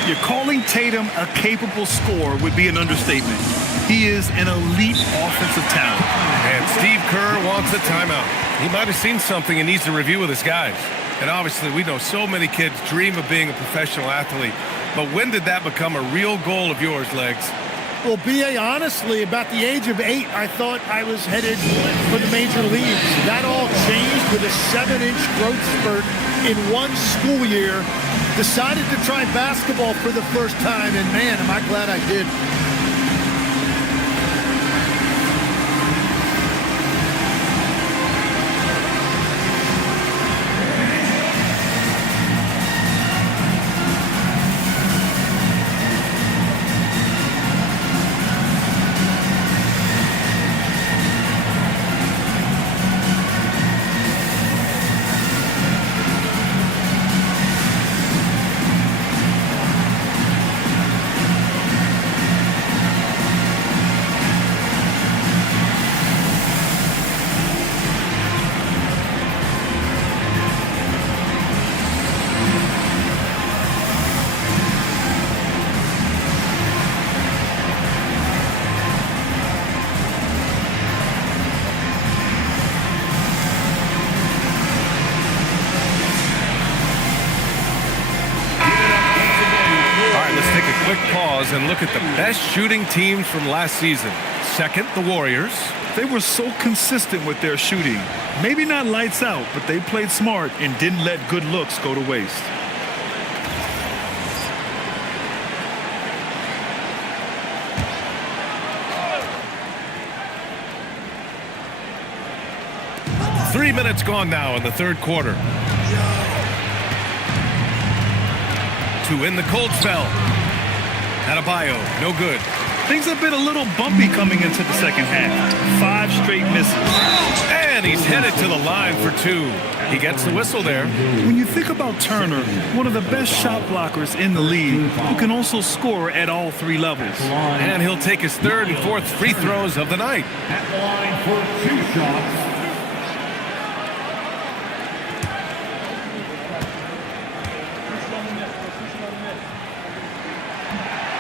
You're calling Tatum a capable scorer would be an understatement. He is an elite offensive talent. And Steve Kerr wants a timeout. He might have seen something and needs to review with his guys. And obviously, we know so many kids dream of being a professional athlete. But when did that become a real goal of yours, Legs? Well, B.A., honestly, about the age of 8, I thought I was headed for the major leagues. That all changed with a 7-inch growth spurt in one school year. Decided to try basketball for the first time, and man, am I glad I did. quick pause and look at the best shooting teams from last season. Second, the Warriors. They were so consistent with their shooting. Maybe not lights out, but they played smart and didn't let good looks go to waste. Three minutes gone now in the third quarter. To win the cold spell. Adebayo, no good. Things have been a little bumpy coming into the second half. 5 straight misses. And he's headed to the line for 2. He gets the whistle there. When you think about Turner, one of the best shot blockers in the league, who can also score at all 3 levels. And he'll take his third and fourth free throws of the night. At the line for 2 shots.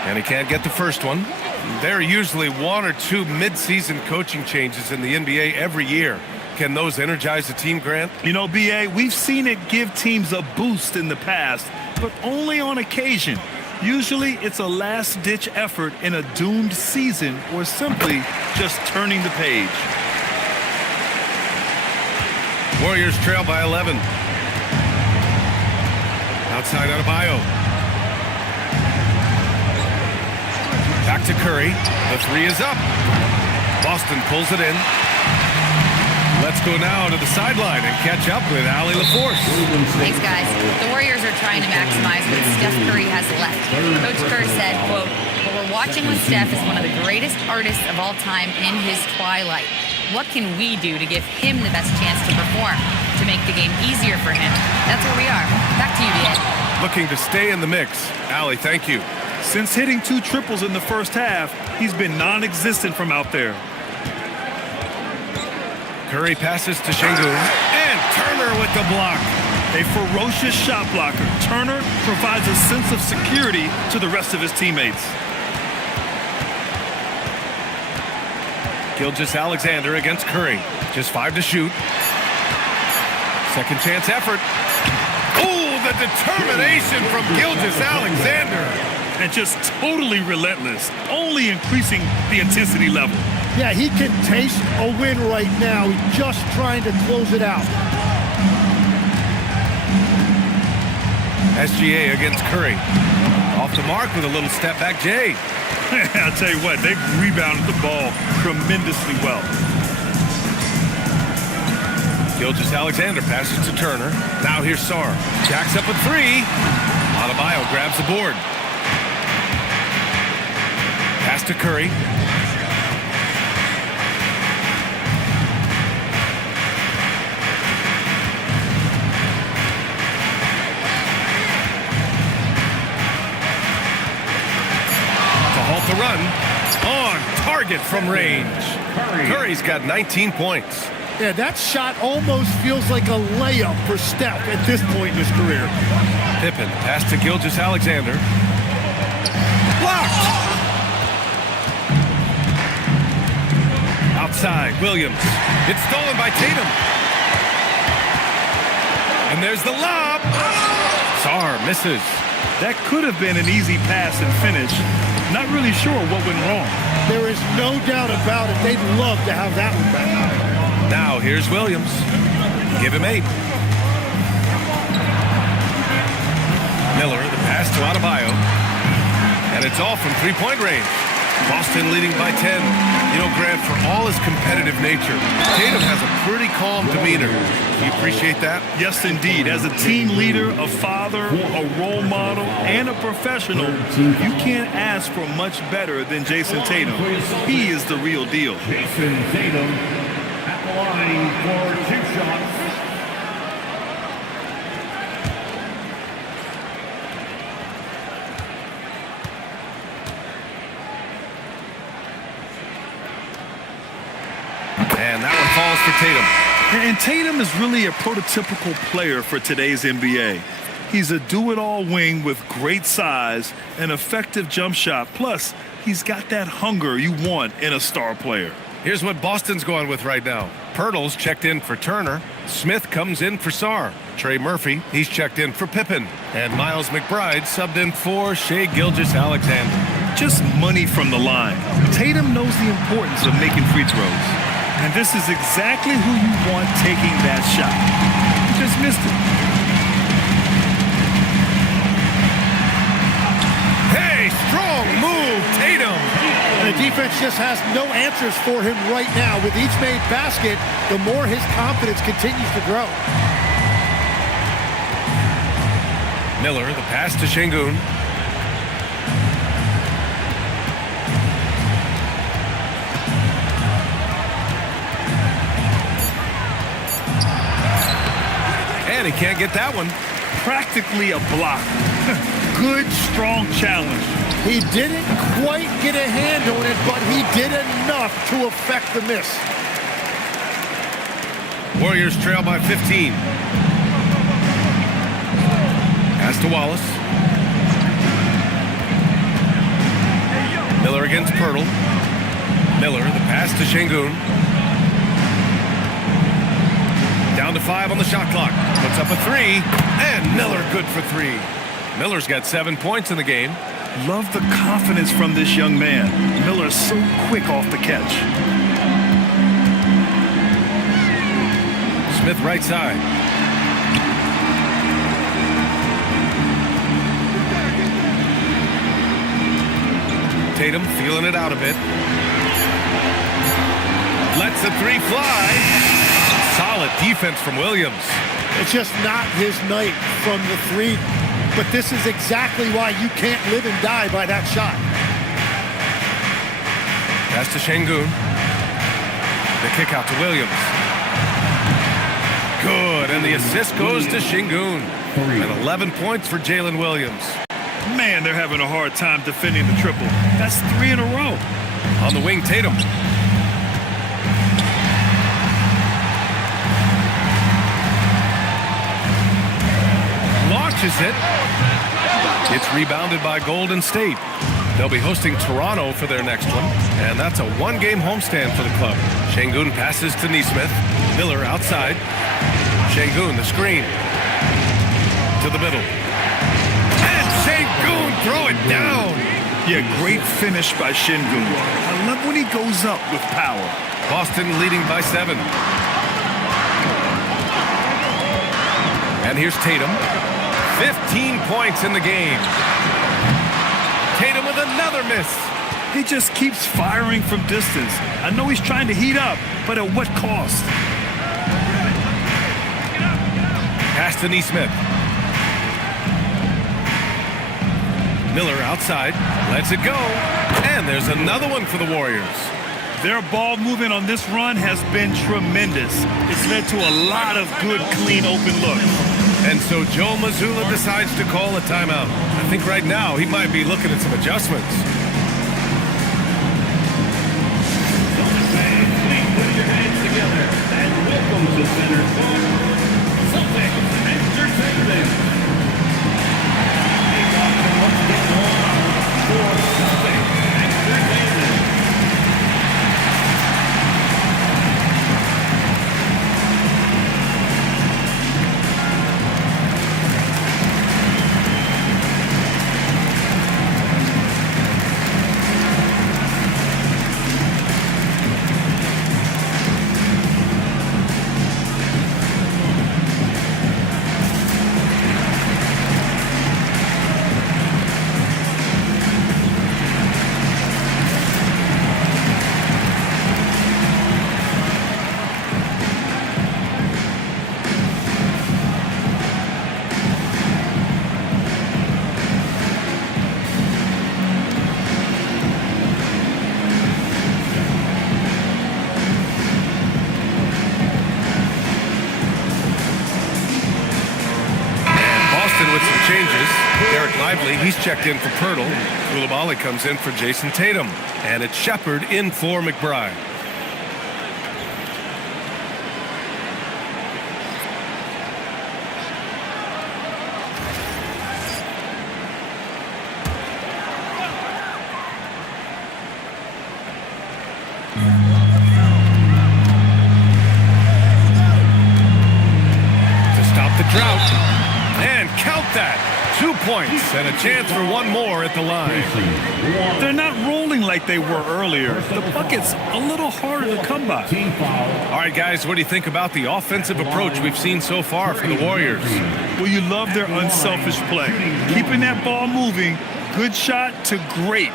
And he can't get the first one. There are usually 1 or 2 mid-season coaching changes in the NBA every year. Can those energize the team, Grant? You know, B.A., we've seen it give teams a boost in the past, but only on occasion. Usually it's a last-ditch effort in a doomed season or simply just turning the page. Warriors trail by 11. Outside Adebayo. Back to Curry. The 3 is up. Boston pulls it in. Let's go now to the sideline and catch up with Allie LaForce. Thanks, guys. The Warriors are trying to maximize what Steph Curry has left. Coach Kerr said, quote, "What we're watching with Steph is one of the greatest artists of all time in his twilight. What can we do to give him the best chance to perform, to make the game easier for him?" That's where we are. Back to you, D.A. Looking to stay in the mix. Allie, thank you. Since hitting 2 triples in the first half, he's been non-existent from out there. Curry passes to Şengün. And Turner with the block. A ferocious shot blocker, Turner provides a sense of security to the rest of his teammates. Gilgeous-Alexander against Curry. Just 5 to shoot. Second chance effort. Oh, the determination from Gilgeous-Alexander. And just totally relentless, only increasing the intensity level. Yeah, he can taste a win right now. He's just trying to close it out. SGA against Curry. Off the mark with a little step back Jay. I'll tell you what, they've rebounded the ball tremendously well. Gilgeous-Alexander passes to Turner. Now here's Sarr. Jacks up a 3. Adebayo grabs the board. Pass to Curry. To halt the run. On target from range. Curry's got 19 points. Yeah, that shot almost feels like a layup for Steph at this point in his career. Pippen pass to Gilgeous-Alexander. Blocked! Outside, Williams. It's stolen by Tatum. And there's the lob. Sarr misses. That could have been an easy pass and finish. Not really sure what went wrong. There is no doubt about it. They'd love to have that one back. Now here's Williams. Give him 8. Miller, the pass to Adebayo. And it's off from 3-point range. Boston leading by 10. You know, Grant, for all his competitive nature, Tatum has a pretty calm demeanor. Do you appreciate that? Yes, indeed. As a team leader, a father, a role model, and a professional, you can't ask for much better than Jason Tatum. He is the real deal. Jason Tatum at the line for 2 shots. And that one falls for Tatum. And Tatum is really a prototypical player for today's NBA. He's a do-it-all wing with great size, an effective jump shot. Plus, he's got that hunger you want in a star player. Here's what Boston's going with right now. Pirtle's checked in for Turner. Smith comes in for Sarr. Trey Murphy, he's checked in for Pippen. And Miles McBride subbed in for Shai Gilgeous-Alexander. Just money from the line. Tatum knows the importance of making free throws. And this is exactly who you want taking that shot. He just missed it. Hey, strong move, Tatum. And the defense just has no answers for him right now. With each made basket, the more his confidence continues to grow. Miller, the pass to Şengün. And he can't get that one. Practically a block. Good, strong challenge. He didn't quite get a hand on it, but he did enough to affect the miss. Warriors trail by 15. Pass to Wallace. Miller against Pirtle. Miller, the pass to Şengün. Down to 5 on the shot clock. Puts up a 3. And Miller good for 3. Miller's got 7 points in the game. Love the confidence from this young man. Miller's so quick off the catch. Smith right side. Tatum feeling it out a bit. Lets the 3 fly. Solid defense from Williams. It's just not his night from the 3. But this is exactly why you can't live and die by that shot. Pass to Şengün. The kick out to Williams. Good, and the assist goes to Şengün. And 11 points for Jalen Williams. Man, they're having a hard time defending the triple. That's 3 in a row. On the wing, Tatum. Launches it. It's rebounded by Golden State. They'll be hosting Toronto for their next one, and that's a 1-game homestand for the club. Şengün passes to Nesmith. Miller outside. Şengün, the screen. To the middle. And Şengün throw it down. Yeah, great finish by Şengün. I love when he goes up with power. Boston leading by 7. And here's Tatum. 15 points in the game. Tatum with another miss. He just keeps firing from distance. I know he's trying to heat up, but at what cost? Pass to Nesmith. Miller outside. Lets it go. And there's another one for the Warriors. Their ball movement on this run has been tremendous. It's led to a lot of good, clean, open looks. And so Joe Mazzulla decides to call a timeout. I think right now he might be looking at some adjustments. Fans, please put your hands together and welcome to Center Court, Celtics Entertainment. Take off the once again for Celtics Entertainment. With some changes, Derek Lively, he's checked in for Pirtle. Coulibaly comes in for Jason Tatum. And it's Shepard in for McBride. that. 2 points and a chance for one more at the line. They're not rolling like they were earlier. The bucket's a little harder to come by. All right, guys, what do you think about the offensive approach we've seen so far from the Warriors? Well, you love their unselfish play. Keeping that ball moving, good shot to great.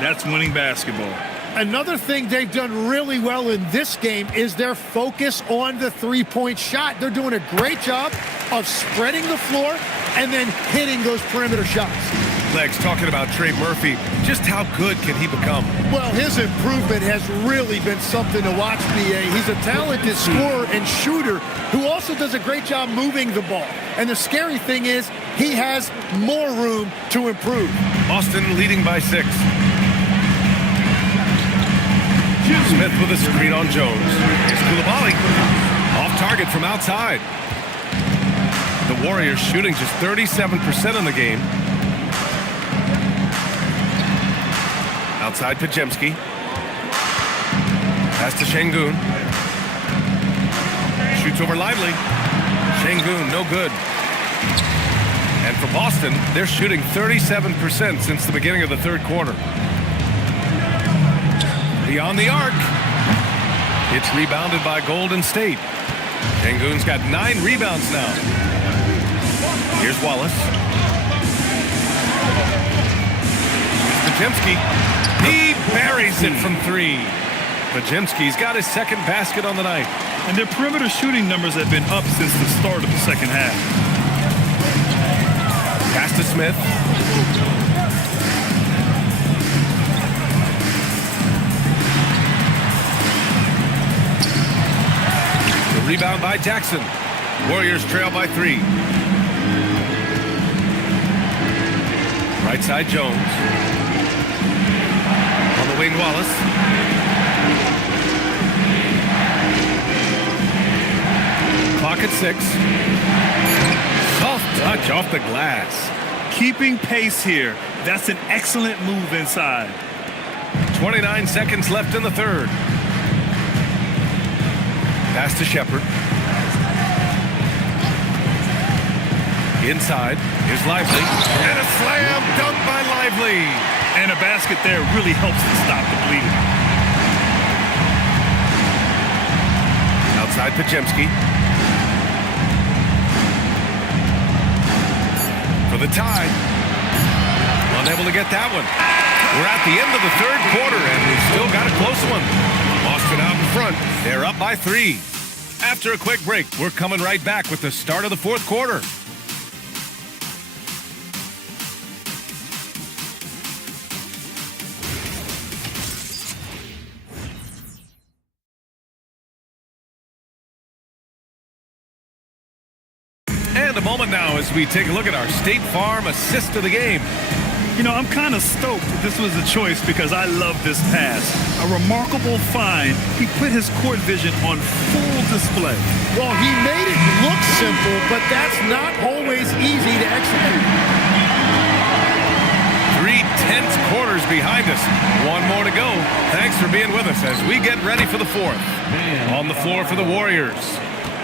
That's winning basketball. Another thing they've done really well in this game is their focus on the three-point shot. They're doing a great job of spreading the floor and then hitting those perimeter shots. Legs, talking about Trey Murphy, just how good can he become? Well, his improvement has really been something to watch, B.A. He's a talented scorer and shooter who also does a great job moving the ball. And the scary thing is he has more room to improve. Boston leading by 6. Smith with a screen on Jones. Here's Coulibaly. Off target from outside. The Warriors shooting just 37% in the game. Outside Pajemski. Pass to Şengün. Shoots over Lively. Şengün, no good. And for Boston, they're shooting 37% since the beginning of the third quarter. Beyond the arc. It's rebounded by Golden State. Şengün's got 9 rebounds now. Here's Wallace. Pajemski. He buries it from 3. Pajemski's got his second basket on the night. And their perimeter shooting numbers have been up since the start of the second half. Pass to Smith. The rebound by Jackson. Warriors trail by 3. Right side Jones. On the wing Wallace. Clock at 6. Soft touch off the glass. Keeping pace here. That's an excellent move inside. 29 seconds left in the third. Pass to Shepard. Inside. Here's Lively. And a slam dunk by Lively. And a basket there really helps to stop the bleeding. Outside Pajemski. For the tie. Unable to get that one. We're at the end of the third quarter, and we've still got a close one. Boston out in front. They're up by 3. After a quick break, we're coming right back with the start of the fourth quarter. And a moment now as we take a look at our State Farm assist of the game. You know, I'm kind of stoked that this was a choice because I love this pass. A remarkable find. He put his court vision on full display. Well, he made it look simple, but that's not always easy to execute. 3 tense quarters behind us. One more to go. Thanks for being with us as we get ready for the fourth. On the floor for the Warriors.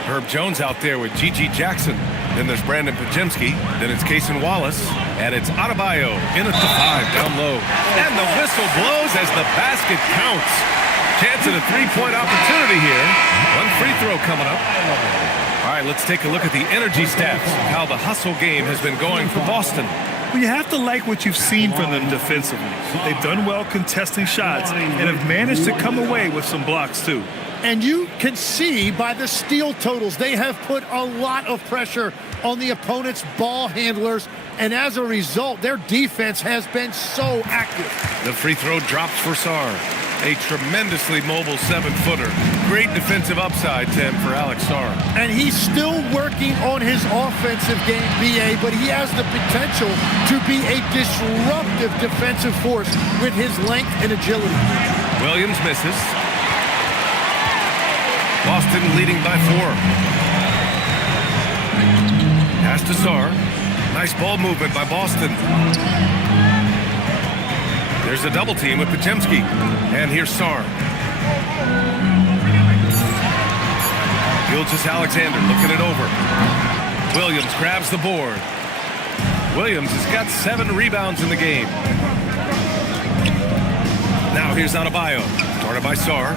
Herb Jones out there with Gigi Jackson. Then there's Brandon Pajemski. Then it's Cason Wallace. And it's Adebayo in at the 5 down low. And the whistle blows as the basket counts. Chance at a 3-point opportunity here. One free throw coming up. All right, let's take a look at the energy stats. How the hustle game has been going for Boston. Well, you have to like what you've seen from them defensively. They've done well contesting shots and have managed to come away with some blocks too. And you can see by the steal totals, they have put a lot of pressure on the opponent's ball handlers. And as a result, their defense has been so active. The free throw drops for Sarr. A tremendously mobile 7-footer. Great defensive upside, Tim, for Alex Sarr. And he's still working on his offensive game, B.A., but he has the potential to be a disruptive defensive force with his length and agility. Williams misses. Boston leading by 4. Pass to Sarr. Nice ball movement by Boston. There's a double team with Pajemski. And here's Sarr. Gilgeous Alexander looking it over. Williams grabs the board. Williams has got 7 rebounds in the game. Now here's Adebayo, guarded by Sarr.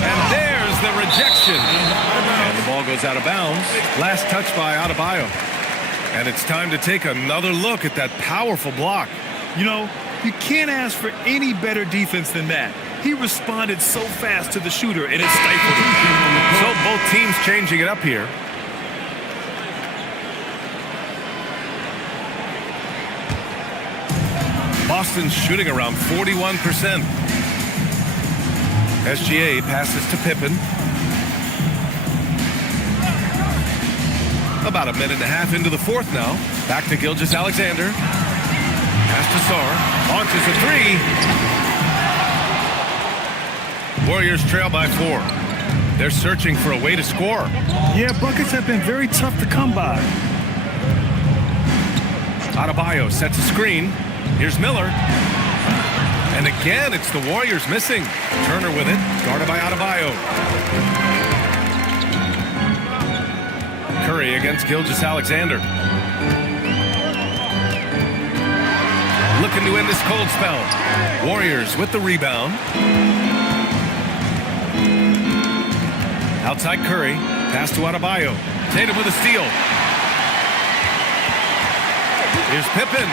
And there's the rejection. And the ball goes out of bounds. Last touch by Adebayo. And it's time to take another look at that powerful block. You know, you can't ask for any better defense than that. He responded so fast to the shooter, and it stifled him. So both teams changing it up here. Boston's shooting around 41%. SGA passes to Pippen. About a minute and a half into the fourth now. Back to Gilgeous-Alexander. Pass to Sarr. Launches a 3. Warriors trail by 4. They're searching for a way to score. Yeah, buckets have been very tough to come by. Adebayo sets a screen. Here's Miller. And again, it's the Warriors missing. Turner with it, guarded by Adebayo. Curry against Gilgeous-Alexander. Looking to end this cold spell. Warriors with the rebound. Outside Curry, pass to Adebayo. Tatum with a steal. Here's Pippen.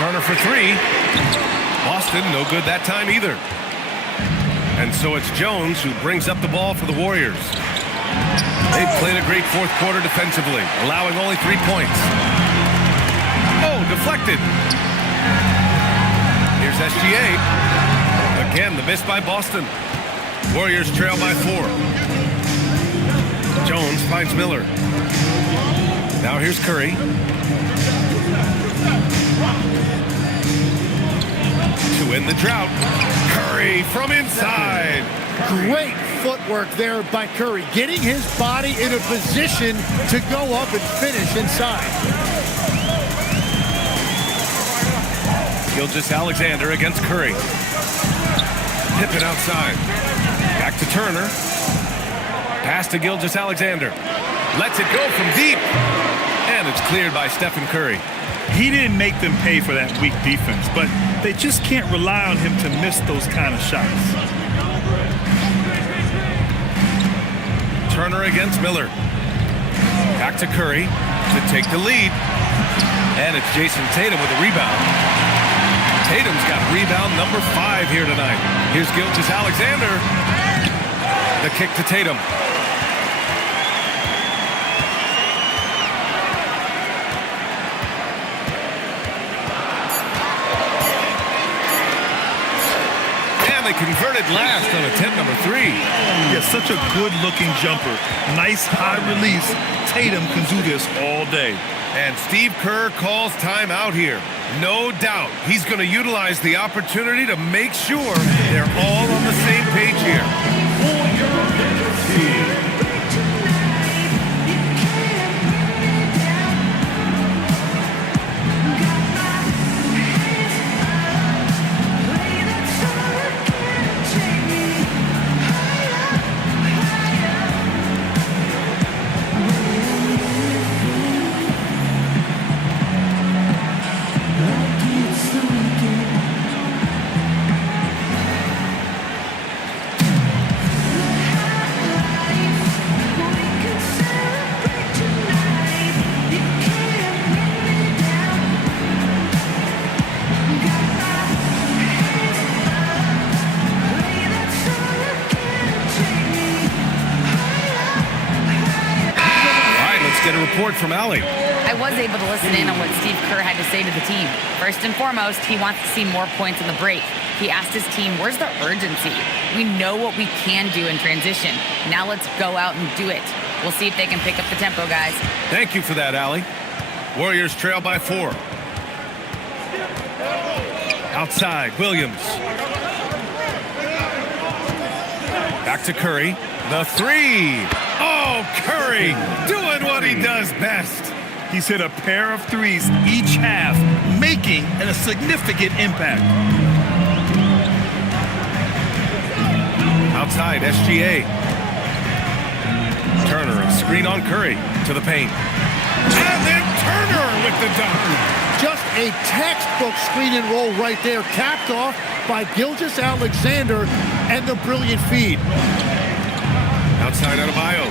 Turner for 3. Boston, no good that time either. And so it's Jones who brings up the ball for the Warriors. They've played a great fourth quarter defensively, allowing only 3 points. Oh, deflected. Here's SGA. Again, the miss by Boston. Warriors trail by 4. Jones finds Miller. Now here's Curry. To win the drought. Curry from inside. Great footwork there by Curry, getting his body in a position to go up and finish inside. Gilgeous-Alexander against Curry. Pippen outside. Back to Turner. Pass to Gilgeous-Alexander. Lets it go from deep. And it's cleared by Stephen Curry. He didn't make them pay for that weak defense, but they just can't rely on him to miss those kind of shots. Turner against Miller. Back to Curry to take the lead. And it's Jason Tatum with a rebound. Tatum's got rebound number 5 here tonight. Here's Gilgeous-Alexander. The kick to Tatum. Converted last on attempt number 3. Yeah, such a good-looking jumper. Nice high release. Tatum can do this all day. And Steve Kerr calls timeout here. No doubt he's going to utilize the opportunity to make sure they're all on the same page here. Get a report from Allie. I was able to listen in on what Steve Kerr had to say to the team. First and foremost, he wants to see more points in the break. He asked his team, where's the urgency? We know what we can do in transition. Now let's go out and do it. We'll see if they can pick up the tempo, guys. Thank you for that, Allie. Warriors trail by 4. Outside, Williams. Back to Curry. The 3. Oh, Curry doing what he does best. He's hit a pair of threes each half, making a significant impact. Outside, SGA. Turner, a screen on Curry to the paint. And then Turner with the dunk. Just a textbook screen and roll right there, capped off by Gilgeous-Alexander and the brilliant feed. Outside Adebayo.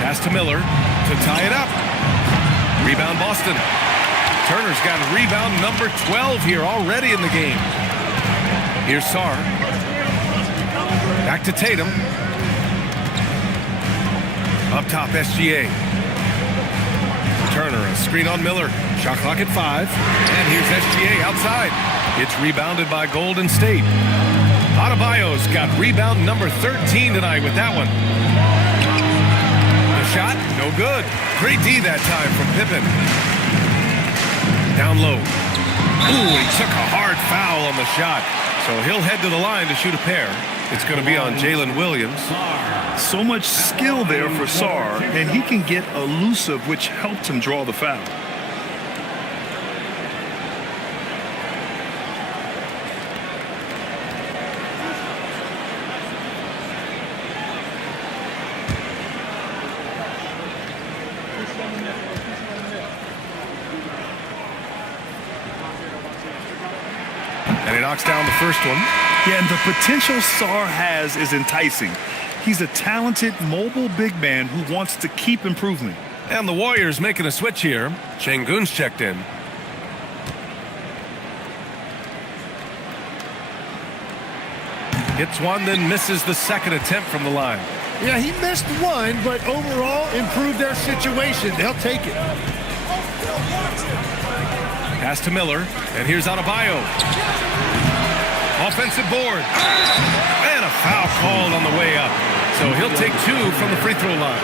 Pass to Miller to tie it up. Rebound Boston. Turner's got rebound number 12 here already in the game. Here's Sarr. Back to Tatum. Up top, SGA. Turner, a screen on Miller. Shot clock at 5. And here's SGA outside. It's rebounded by Golden State. Adebayo's got rebound number 13 tonight with that one. The shot, no good. Great D that time from Pippen. Down low. Ooh, he took a hard foul on the shot. So he'll head to the line to shoot a pair. It's going to be on Jalen Williams. So much skill there for Sarr, and he can get elusive, which helped him draw the foul. And he knocks down the first one. Yeah, and the potential Sarr has is enticing. He's a talented, mobile big man who wants to keep improving. And the Warriors making a switch here. Şengün's checked in. Hits one, then misses the second attempt from the line. Yeah, he missed one, but overall improved their situation. They'll take it. Pass to Miller, and here's Adebayo. Offensive board. And a foul called on the way up. So he'll take 2 from the free throw line.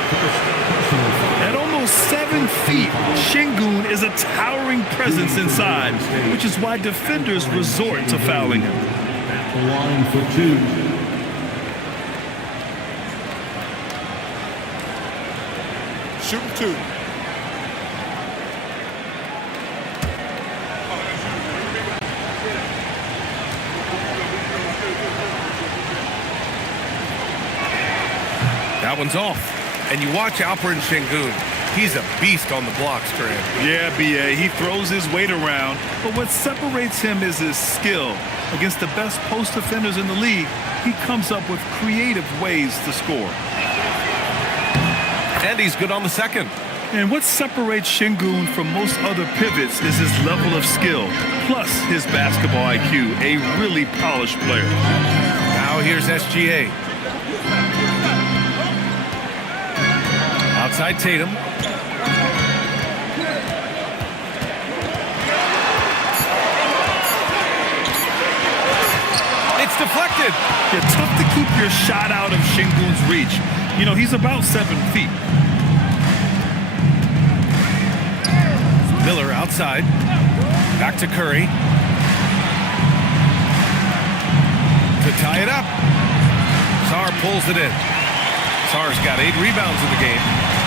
At almost 7 feet, Şengün is a towering presence inside, which is why defenders resort to fouling him. At the line for 2. Shooting 2. That one's off. And you watch Alperen Şengün. He's a beast on the blocks, Grant. Yeah, B.A., he throws his weight around, but what separates him is his skill. Against the best post defenders in the league, he comes up with creative ways to score. And he's good on the second. And what separates Şengün from most other pivots is his level of skill, plus his basketball IQ, a really polished player. Now here's SGA. Outside Tatum. It's deflected. Yeah, tough to keep your shot out of Şengün's reach. You know, he's about 7 feet. Miller outside. Back to Curry. To tie it up. Sarr pulls it in. Sarr's got 8 rebounds in the game.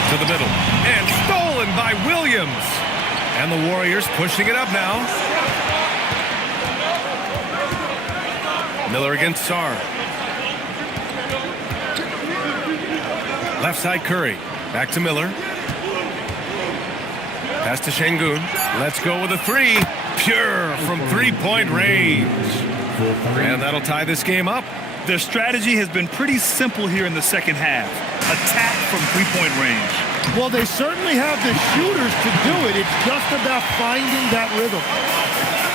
To the middle. And stolen by Williams. And the Warriors pushing it up now. Miller against Sarr. Left side Curry. Back to Miller. Pass to Şengün. Let's go with a 3. Pure from 3-point range. And that'll tie this game up. Their strategy has been pretty simple here in the second half. Attack from 3-point range. Well, they certainly have the shooters to do it. It's just about finding that rhythm.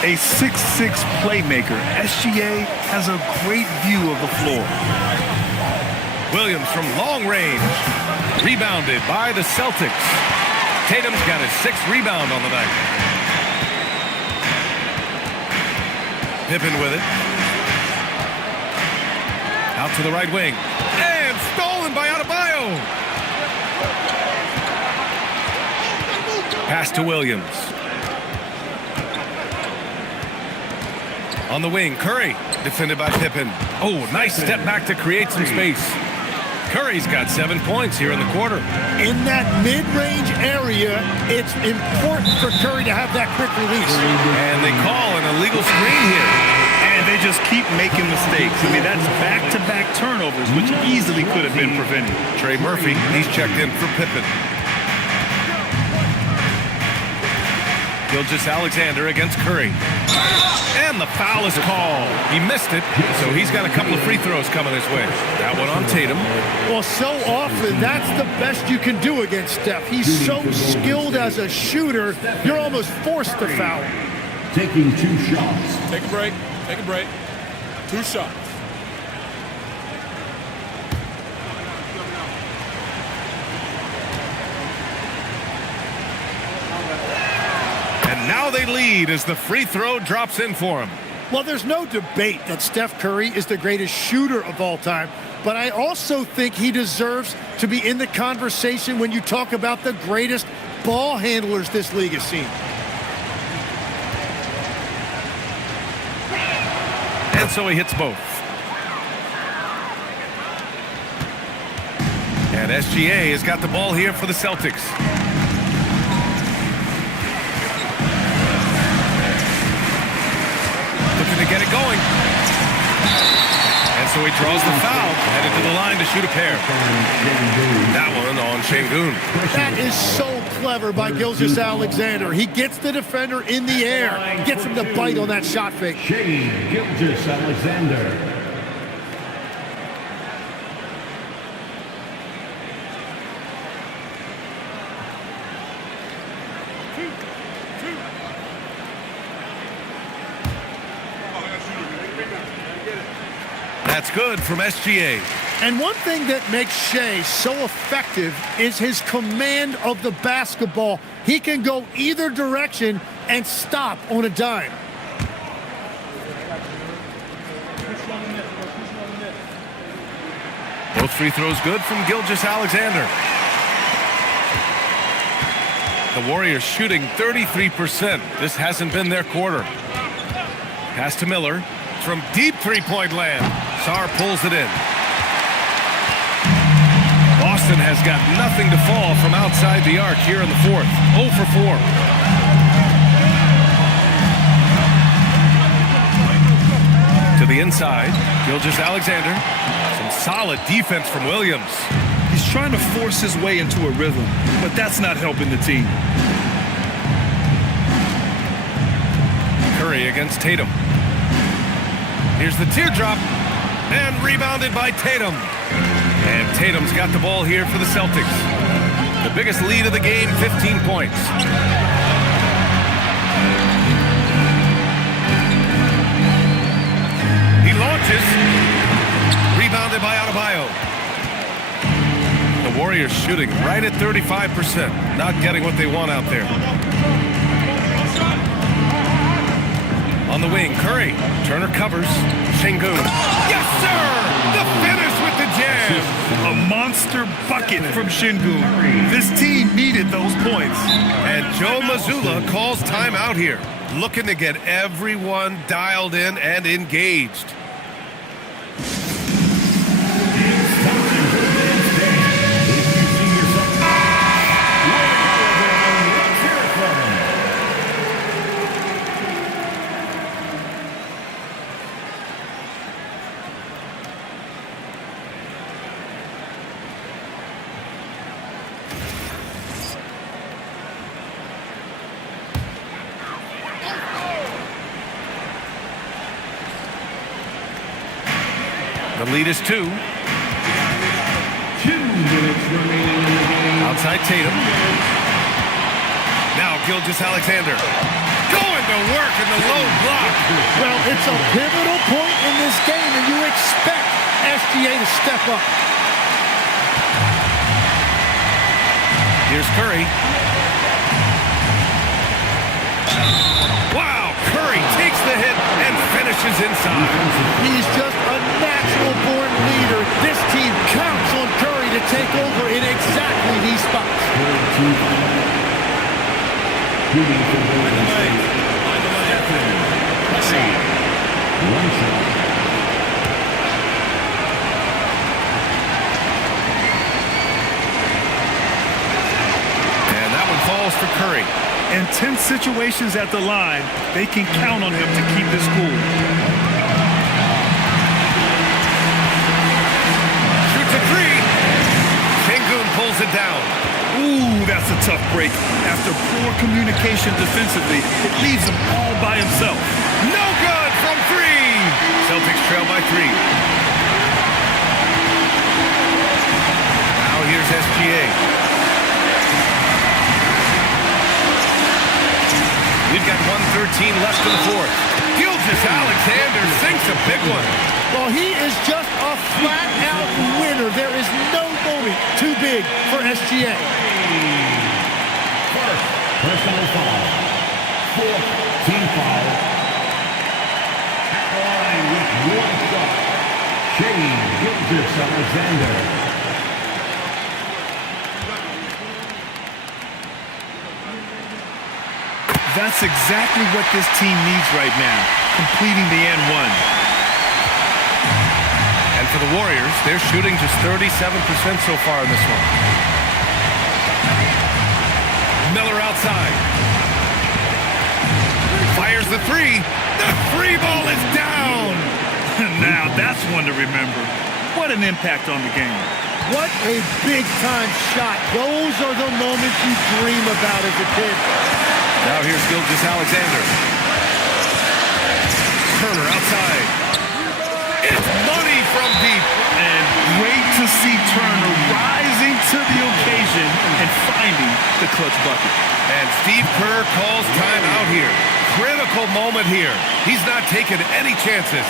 A 6'6" playmaker, SGA has a great view of the floor. Williams from long range. Rebounded by the Celtics. Tatum's got his 6th rebound on the night. Pippen with it. Out to the right wing. And stolen by Adebayo. Pass to Williams. On the wing, Curry. Defended by Pippen. Oh, nice step back to create some space. Curry's got 7 points here in the quarter. In that mid-range area, it's important for Curry to have that quick release. And they call an illegal screen here. And they just keep making mistakes. I mean, that's back-to-back turnovers, which easily could have been prevented. Trey Murphy, he's checked in for Pippen. Gilgeous-Alexander against Curry. And the foul is called. He missed it, so he's got a couple of free throws coming his way. That one on Tatum. Well, so often, that's the best you can do against Steph. He's so skilled as a shooter, you're almost forced to foul. Taking 2 shots. Take a break. Take a break. 2 shots. And now they lead as the free throw drops in for him. Well, there's no debate that Steph Curry is the greatest shooter of all time, but I also think he deserves to be in the conversation when you talk about the greatest ball handlers this league has seen. And so he hits both. And SGA has got the ball here for the Celtics. Looking to get it going. And so he draws the foul, headed to the line to shoot a pair. That one on Şengün. That is so clever by Gilgeous-Alexander. He gets the defender in the air, gets him to bite on that shot fake. Gilgeous-Alexander. That's good from SGA. And one thing that makes Shea so effective is his command of the basketball. He can go either direction and stop on a dime. Both free throws good from Gilgeous-Alexander. The Warriors shooting 33%. This hasn't been their quarter. Pass to Miller from deep three-point land. Sarr pulls it in. Boston has got nothing to fall from outside the arc here in the fourth. 0 for 4. To the inside, Gilgeous-Alexander. Some solid defense from Williams. He's trying to force his way into a rhythm, but that's not helping the team. Curry against Tatum. Here's the teardrop, and rebounded by Tatum. And Tatum's got the ball here for the Celtics. The biggest lead of the game, 15 points. He launches. Rebounded by Adebayo. The Warriors shooting right at 35%. Not getting what they want out there. On the wing, Curry. Turner covers. Şengün. Yes, sir! The finish with the jam. A monster bucket from Şengün. This team needed those points. And Joe Mazzulla calls timeout here. Looking to get everyone dialed in and engaged. The lead is 2. 2 minutes remaining in the game. Outside Tatum. Now Gilgeous-Alexander. Going to work in the low block. Well, it's a pivotal point in this game, and you expect SGA to step up. Here's Curry. Wow, Curry takes the hit and finishes inside. He's just a natural-born leader. This team counts on Curry to take over in exactly these spots. Shooting for Golden State. One shot. And that one falls for Curry. In tense situations at the line, they can count on him to keep his cool. Shoots a 3. Şengün pulls it down. Ooh, Ooh, that's a tough break. After poor communication defensively, it leaves him all by himself. No good from three. Celtics trail by 3. Now here's SGA. We've got 1:13 left in the fourth. Gilgeous-Alexander sinks a big one. Well, he is just a flat-out winner. There is no moment too big for SGA. First personal foul. Fourth team foul. At the line with 1 shot. Shea Gilgeous-Alexander. That's exactly what this team needs right now, completing the and one. And for the Warriors, they're shooting just 37% so far in this one. Miller outside. Fires the 3. The 3 ball is down. Now that's one to remember. What an impact on the game. What a big-time shot. Those are the moments you dream about as a kid. Now here's Gilgeous-Alexander. Turner outside. It's money from deep. And great to see Turner rising to the occasion and finding the clutch bucket. And Steve Kerr calls timeout here. Critical moment here. He's not taking any chances.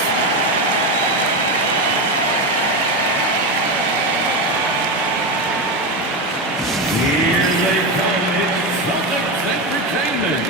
Here they come. It's Celtics Entertainment.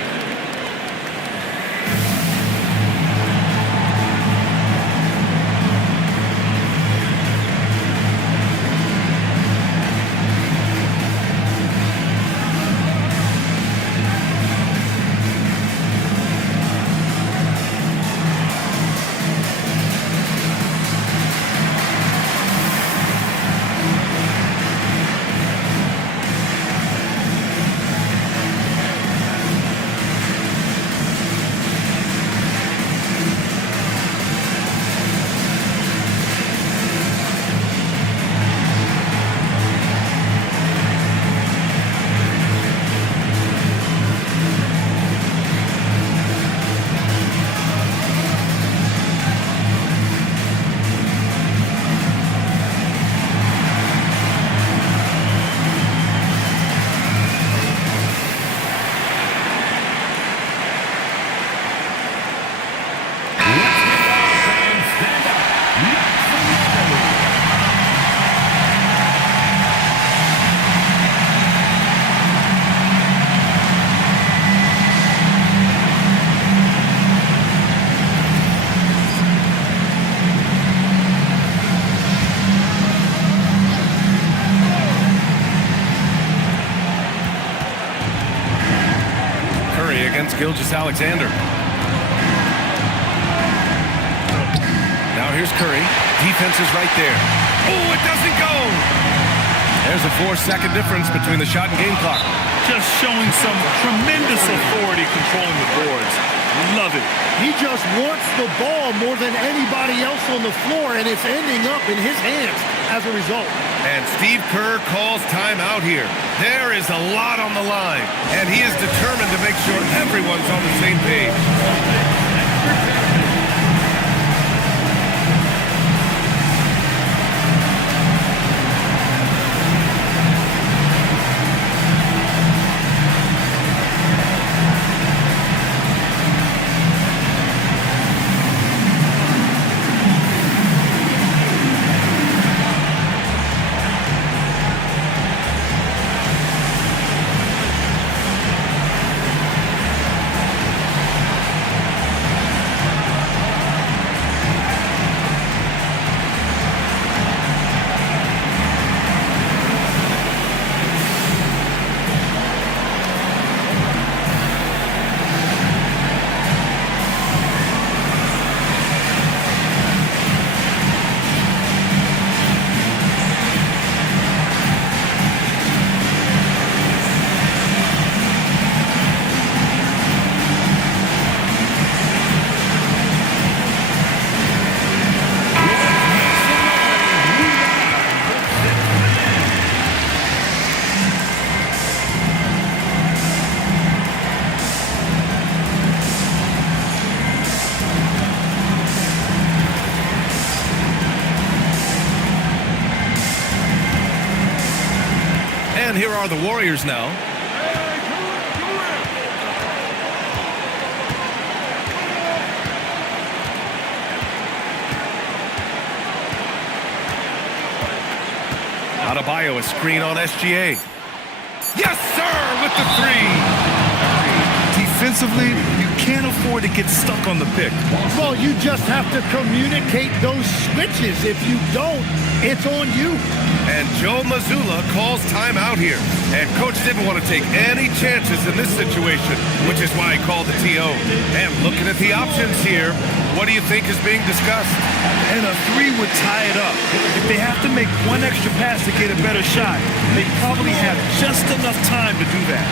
Gilgeous-Alexander. Now here's Curry. Defense is right there. Oh, it doesn't go. There's a 4-second difference between the shot and game clock. Just showing some tremendous authority controlling the boards. Love it. He just wants the ball more than anybody else on the floor, and it's ending up in his hands as a result. And Steve Kerr calls timeout here. There is a lot on the line, and he is determined to make sure everyone's on the same page. here are the Warriors now. Adebayo, a screen on SGA. Yes, sir, with the three. Defensively, you can't afford to get stuck on the pick. Well, you just have to communicate those switches. If you don't, it's on you. And Joe Mazzulla calls timeout here. And coach didn't want to take any chances in this situation, which is why he called the TO. And looking at the options here, what do you think is being discussed? And a three would tie it up. If they have to make one extra pass to get a better shot, they probably have just enough time to do that.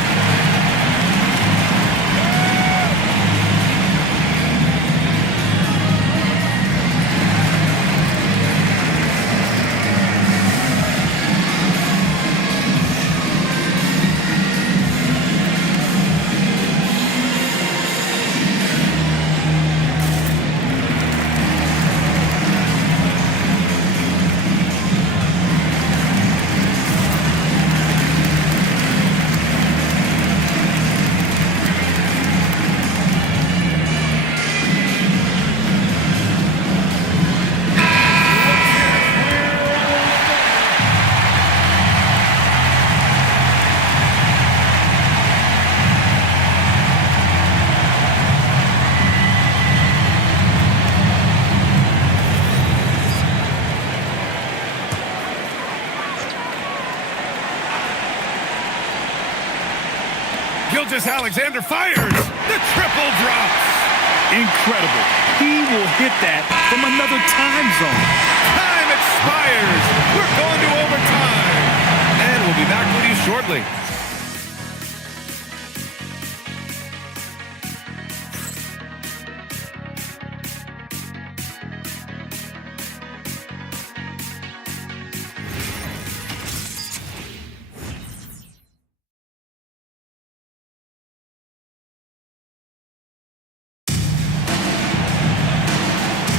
Alexander fires. The triple drops. Incredible. He will hit that from another time zone. Time expires. We're going to overtime. And we'll be back with you shortly.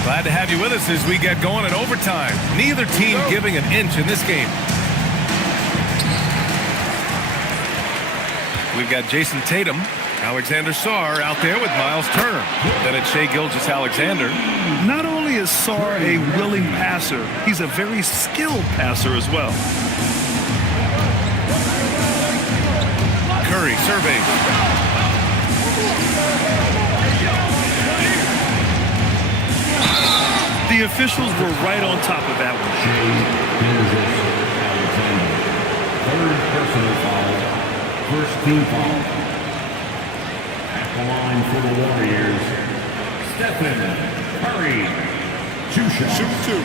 Glad to have you with us as we get going in overtime. Neither team giving an inch in this game. We've got Jason Tatum, Alexander Sarr out there with Miles Turner. Then it's Shai Gilgeous-Alexander. Not only is Sarr a willing passer, he's a very skilled passer as well. Curry surveys. The officials were right on top of that one. Third personal foul. First team foul. At the line for the Warriors, Stephen Curry. Two shots. Shoot two.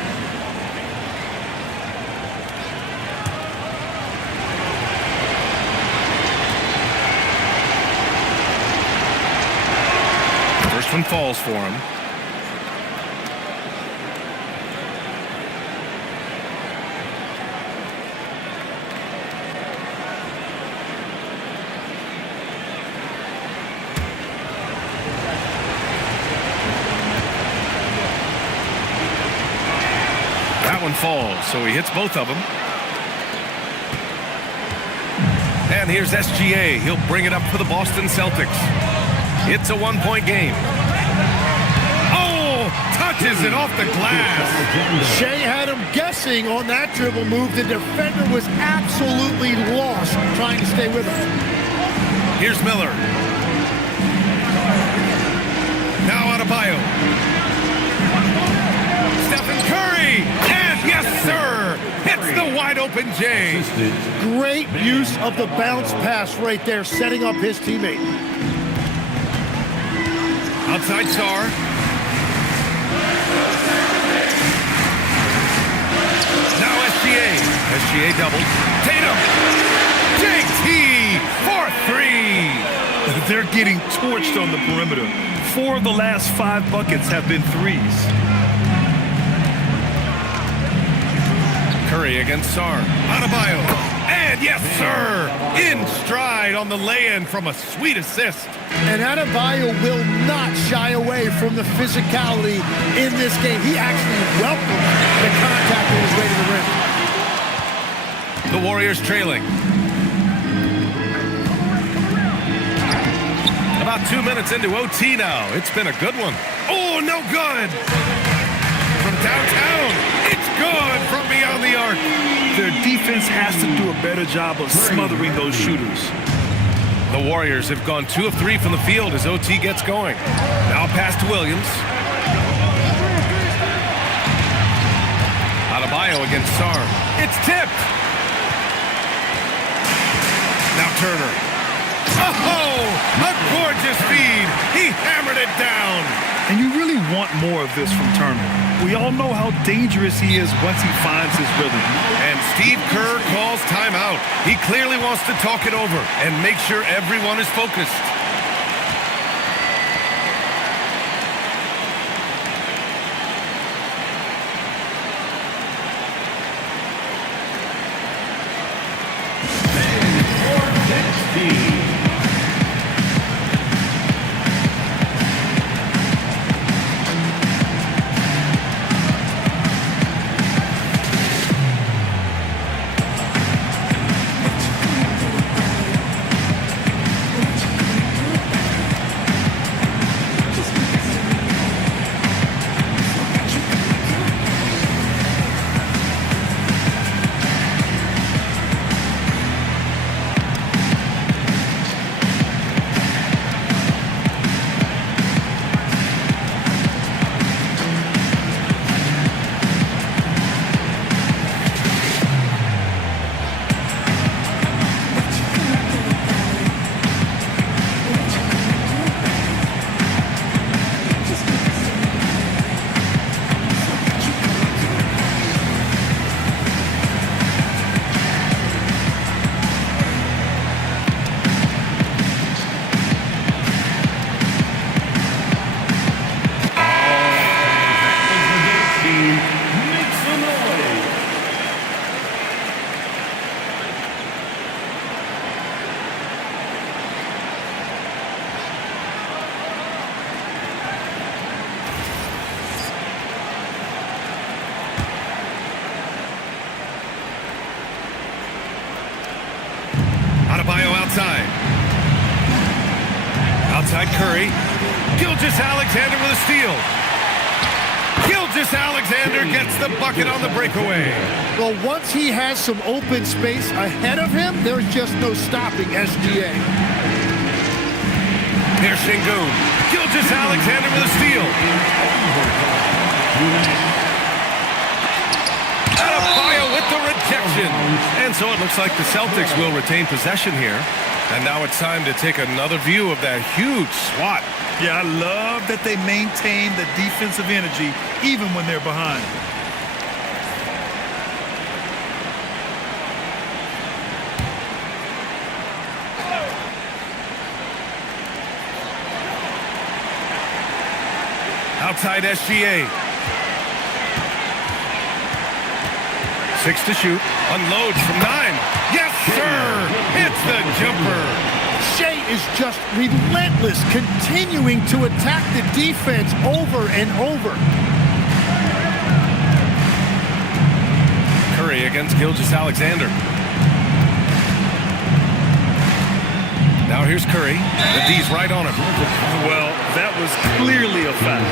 First one falls for him. One falls, so he hits both of them. And here's SGA. He'll bring it up for the Boston Celtics. It's a one-point game. Oh, touches it off the glass. Shai had him guessing on that dribble move. The defender was absolutely lost trying to stay with him. Here's Miller. Now Adebayo. Stephen Curry. And yes, sir. Hits the wide open J. Great use of the bounce pass right there, setting up his teammate. Outside Sarr. Now SGA. SGA double. Tatum. JT for three. They're getting torched on the perimeter. 4 of the last 5 buckets have been threes. Curry against Sarr. Adebayo. And yes, sir. In stride on the lay-in from a sweet assist. And Adebayo will not shy away from the physicality in this game. He actually welcomed the contact on his way to the rim. The Warriors trailing. About 2 minutes into OT now. It's been a good one. Oh, no good. From downtown, it's good from beyond the arc. Their defense has to do a better job of smothering those shooters. The Warriors have gone 2 of 3 from the field as OT gets going. Now pass to Williams. Adebayo against Sarr. It's tipped. Now Turner. Oh, a gorgeous feed. He hammered it down. And you really want more of this from Turner. We all know how dangerous he is once he finds his rhythm. And Steve Kerr calls timeout. He clearly wants to talk it over and make sure everyone is focused. Adebayo outside. Outside Curry. Gilgeous-Alexander with a steal. Gilgeous-Alexander gets the bucket on the breakaway. Well, once he has some open space ahead of him, there's just no stopping SGA. Here's Şengün. Gilgeous-Alexander with a steal. Adebayo with the rejection. And so it looks like the Celtics will retain possession here. And now it's time to take another view of that huge swat. Yeah, I love that they maintain the defensive energy even when they're behind. Outside SGA. 6 to shoot. Unloads from 9. Yes, sir! It's the jumper. Shea is just relentless, continuing to attack the defense over and over. Curry against Gilgeous-Alexander. Now here's Curry. The D's right on him. Well, that was clearly a foul.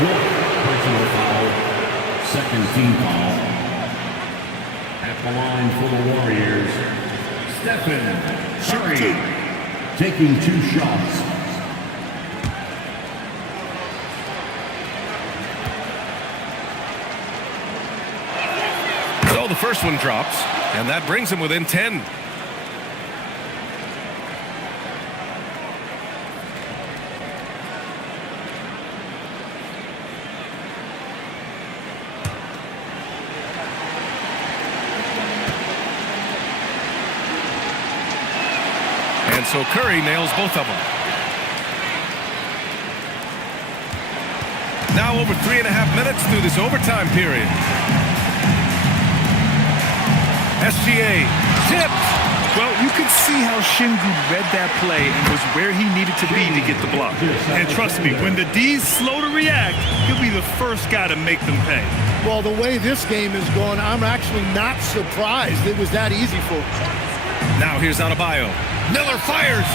Fourth personal foul. Second team foul. At the line for the Warriors, Stephen Curry taking 2 shots. So the first one drops, and that brings him within 10. And so Curry nails both of them. Now over 3.5 minutes through this overtime period. SGA tipped. Well, you could see how Şengün read that play and was where he needed to be to get the block. And trust me, when the D's slow to react, he'll be the first guy to make them pay. Well, the way this game is going, I'm actually not surprised it was that easy for him. Now here's Adebayo. Miller fires.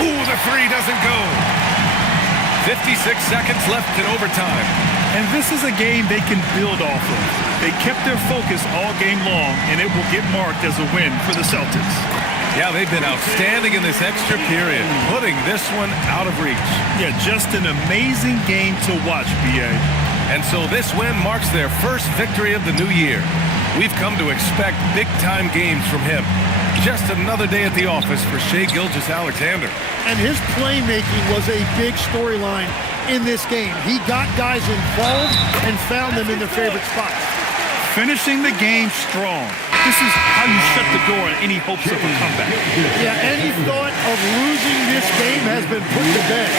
Ooh, the three doesn't go. 56 seconds left in overtime. And this is a game they can build off of. They kept their focus all game long, and it will get marked as a win for the Celtics. Yeah, they've been outstanding in this extra period, putting this one out of reach. Yeah, just an amazing game to watch, B.A. And so this win marks their first victory of the new year. We've come to expect big-time games from him. Just another day at the office for Shai Gilgeous-Alexander. And his playmaking was a big storyline in this game. He got guys involved and found them in their favorite spots. Finishing the game strong. This is how you shut the door on any hopes of a comeback. Yeah, any thought of losing this game has been put to bed.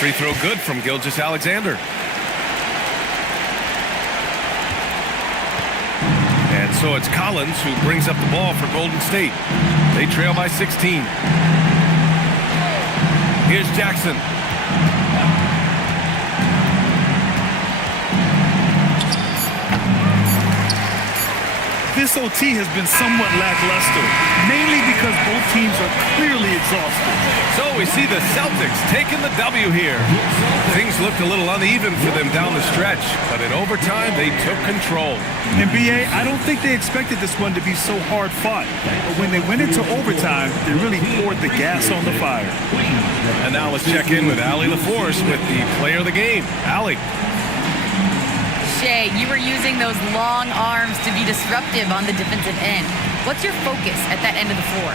Free throw good from Gilgeous-Alexander. And so it's Collins who brings up the ball for Golden State. They trail by 16. Here's Jackson. This OT has been somewhat lackluster, mainly because both teams are clearly exhausted. So we see the Celtics taking the W here. Things looked a little uneven for them down the stretch, but in overtime they took control. And B.A., I don't think they expected this one to be so hard fought. But when they went into overtime, they really poured the gas on the fire. And now let's check in with Allie LaForce with the player of the game. Allie. Shai, you were using those long arms to be disruptive on the defensive end. What's your focus at that end of the floor?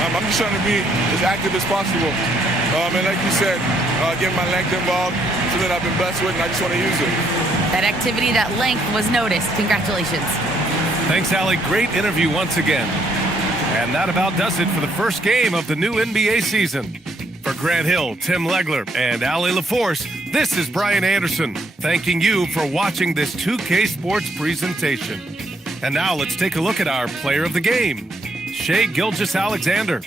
I'm just trying to be as active as possible. And like you said, getting my length involved, something I've been blessed with, and I just want to use it. That activity, that length was noticed. Congratulations. Thanks, Allie. Great interview once again. And that about does it for the first game of the new NBA season. For Grant Hill, Tim Legler, and Allie LaForce, this is Brian Anderson, thanking you for watching this 2K Sports presentation. And now let's take a look at our player of the game, Shai Gilgeous-Alexander.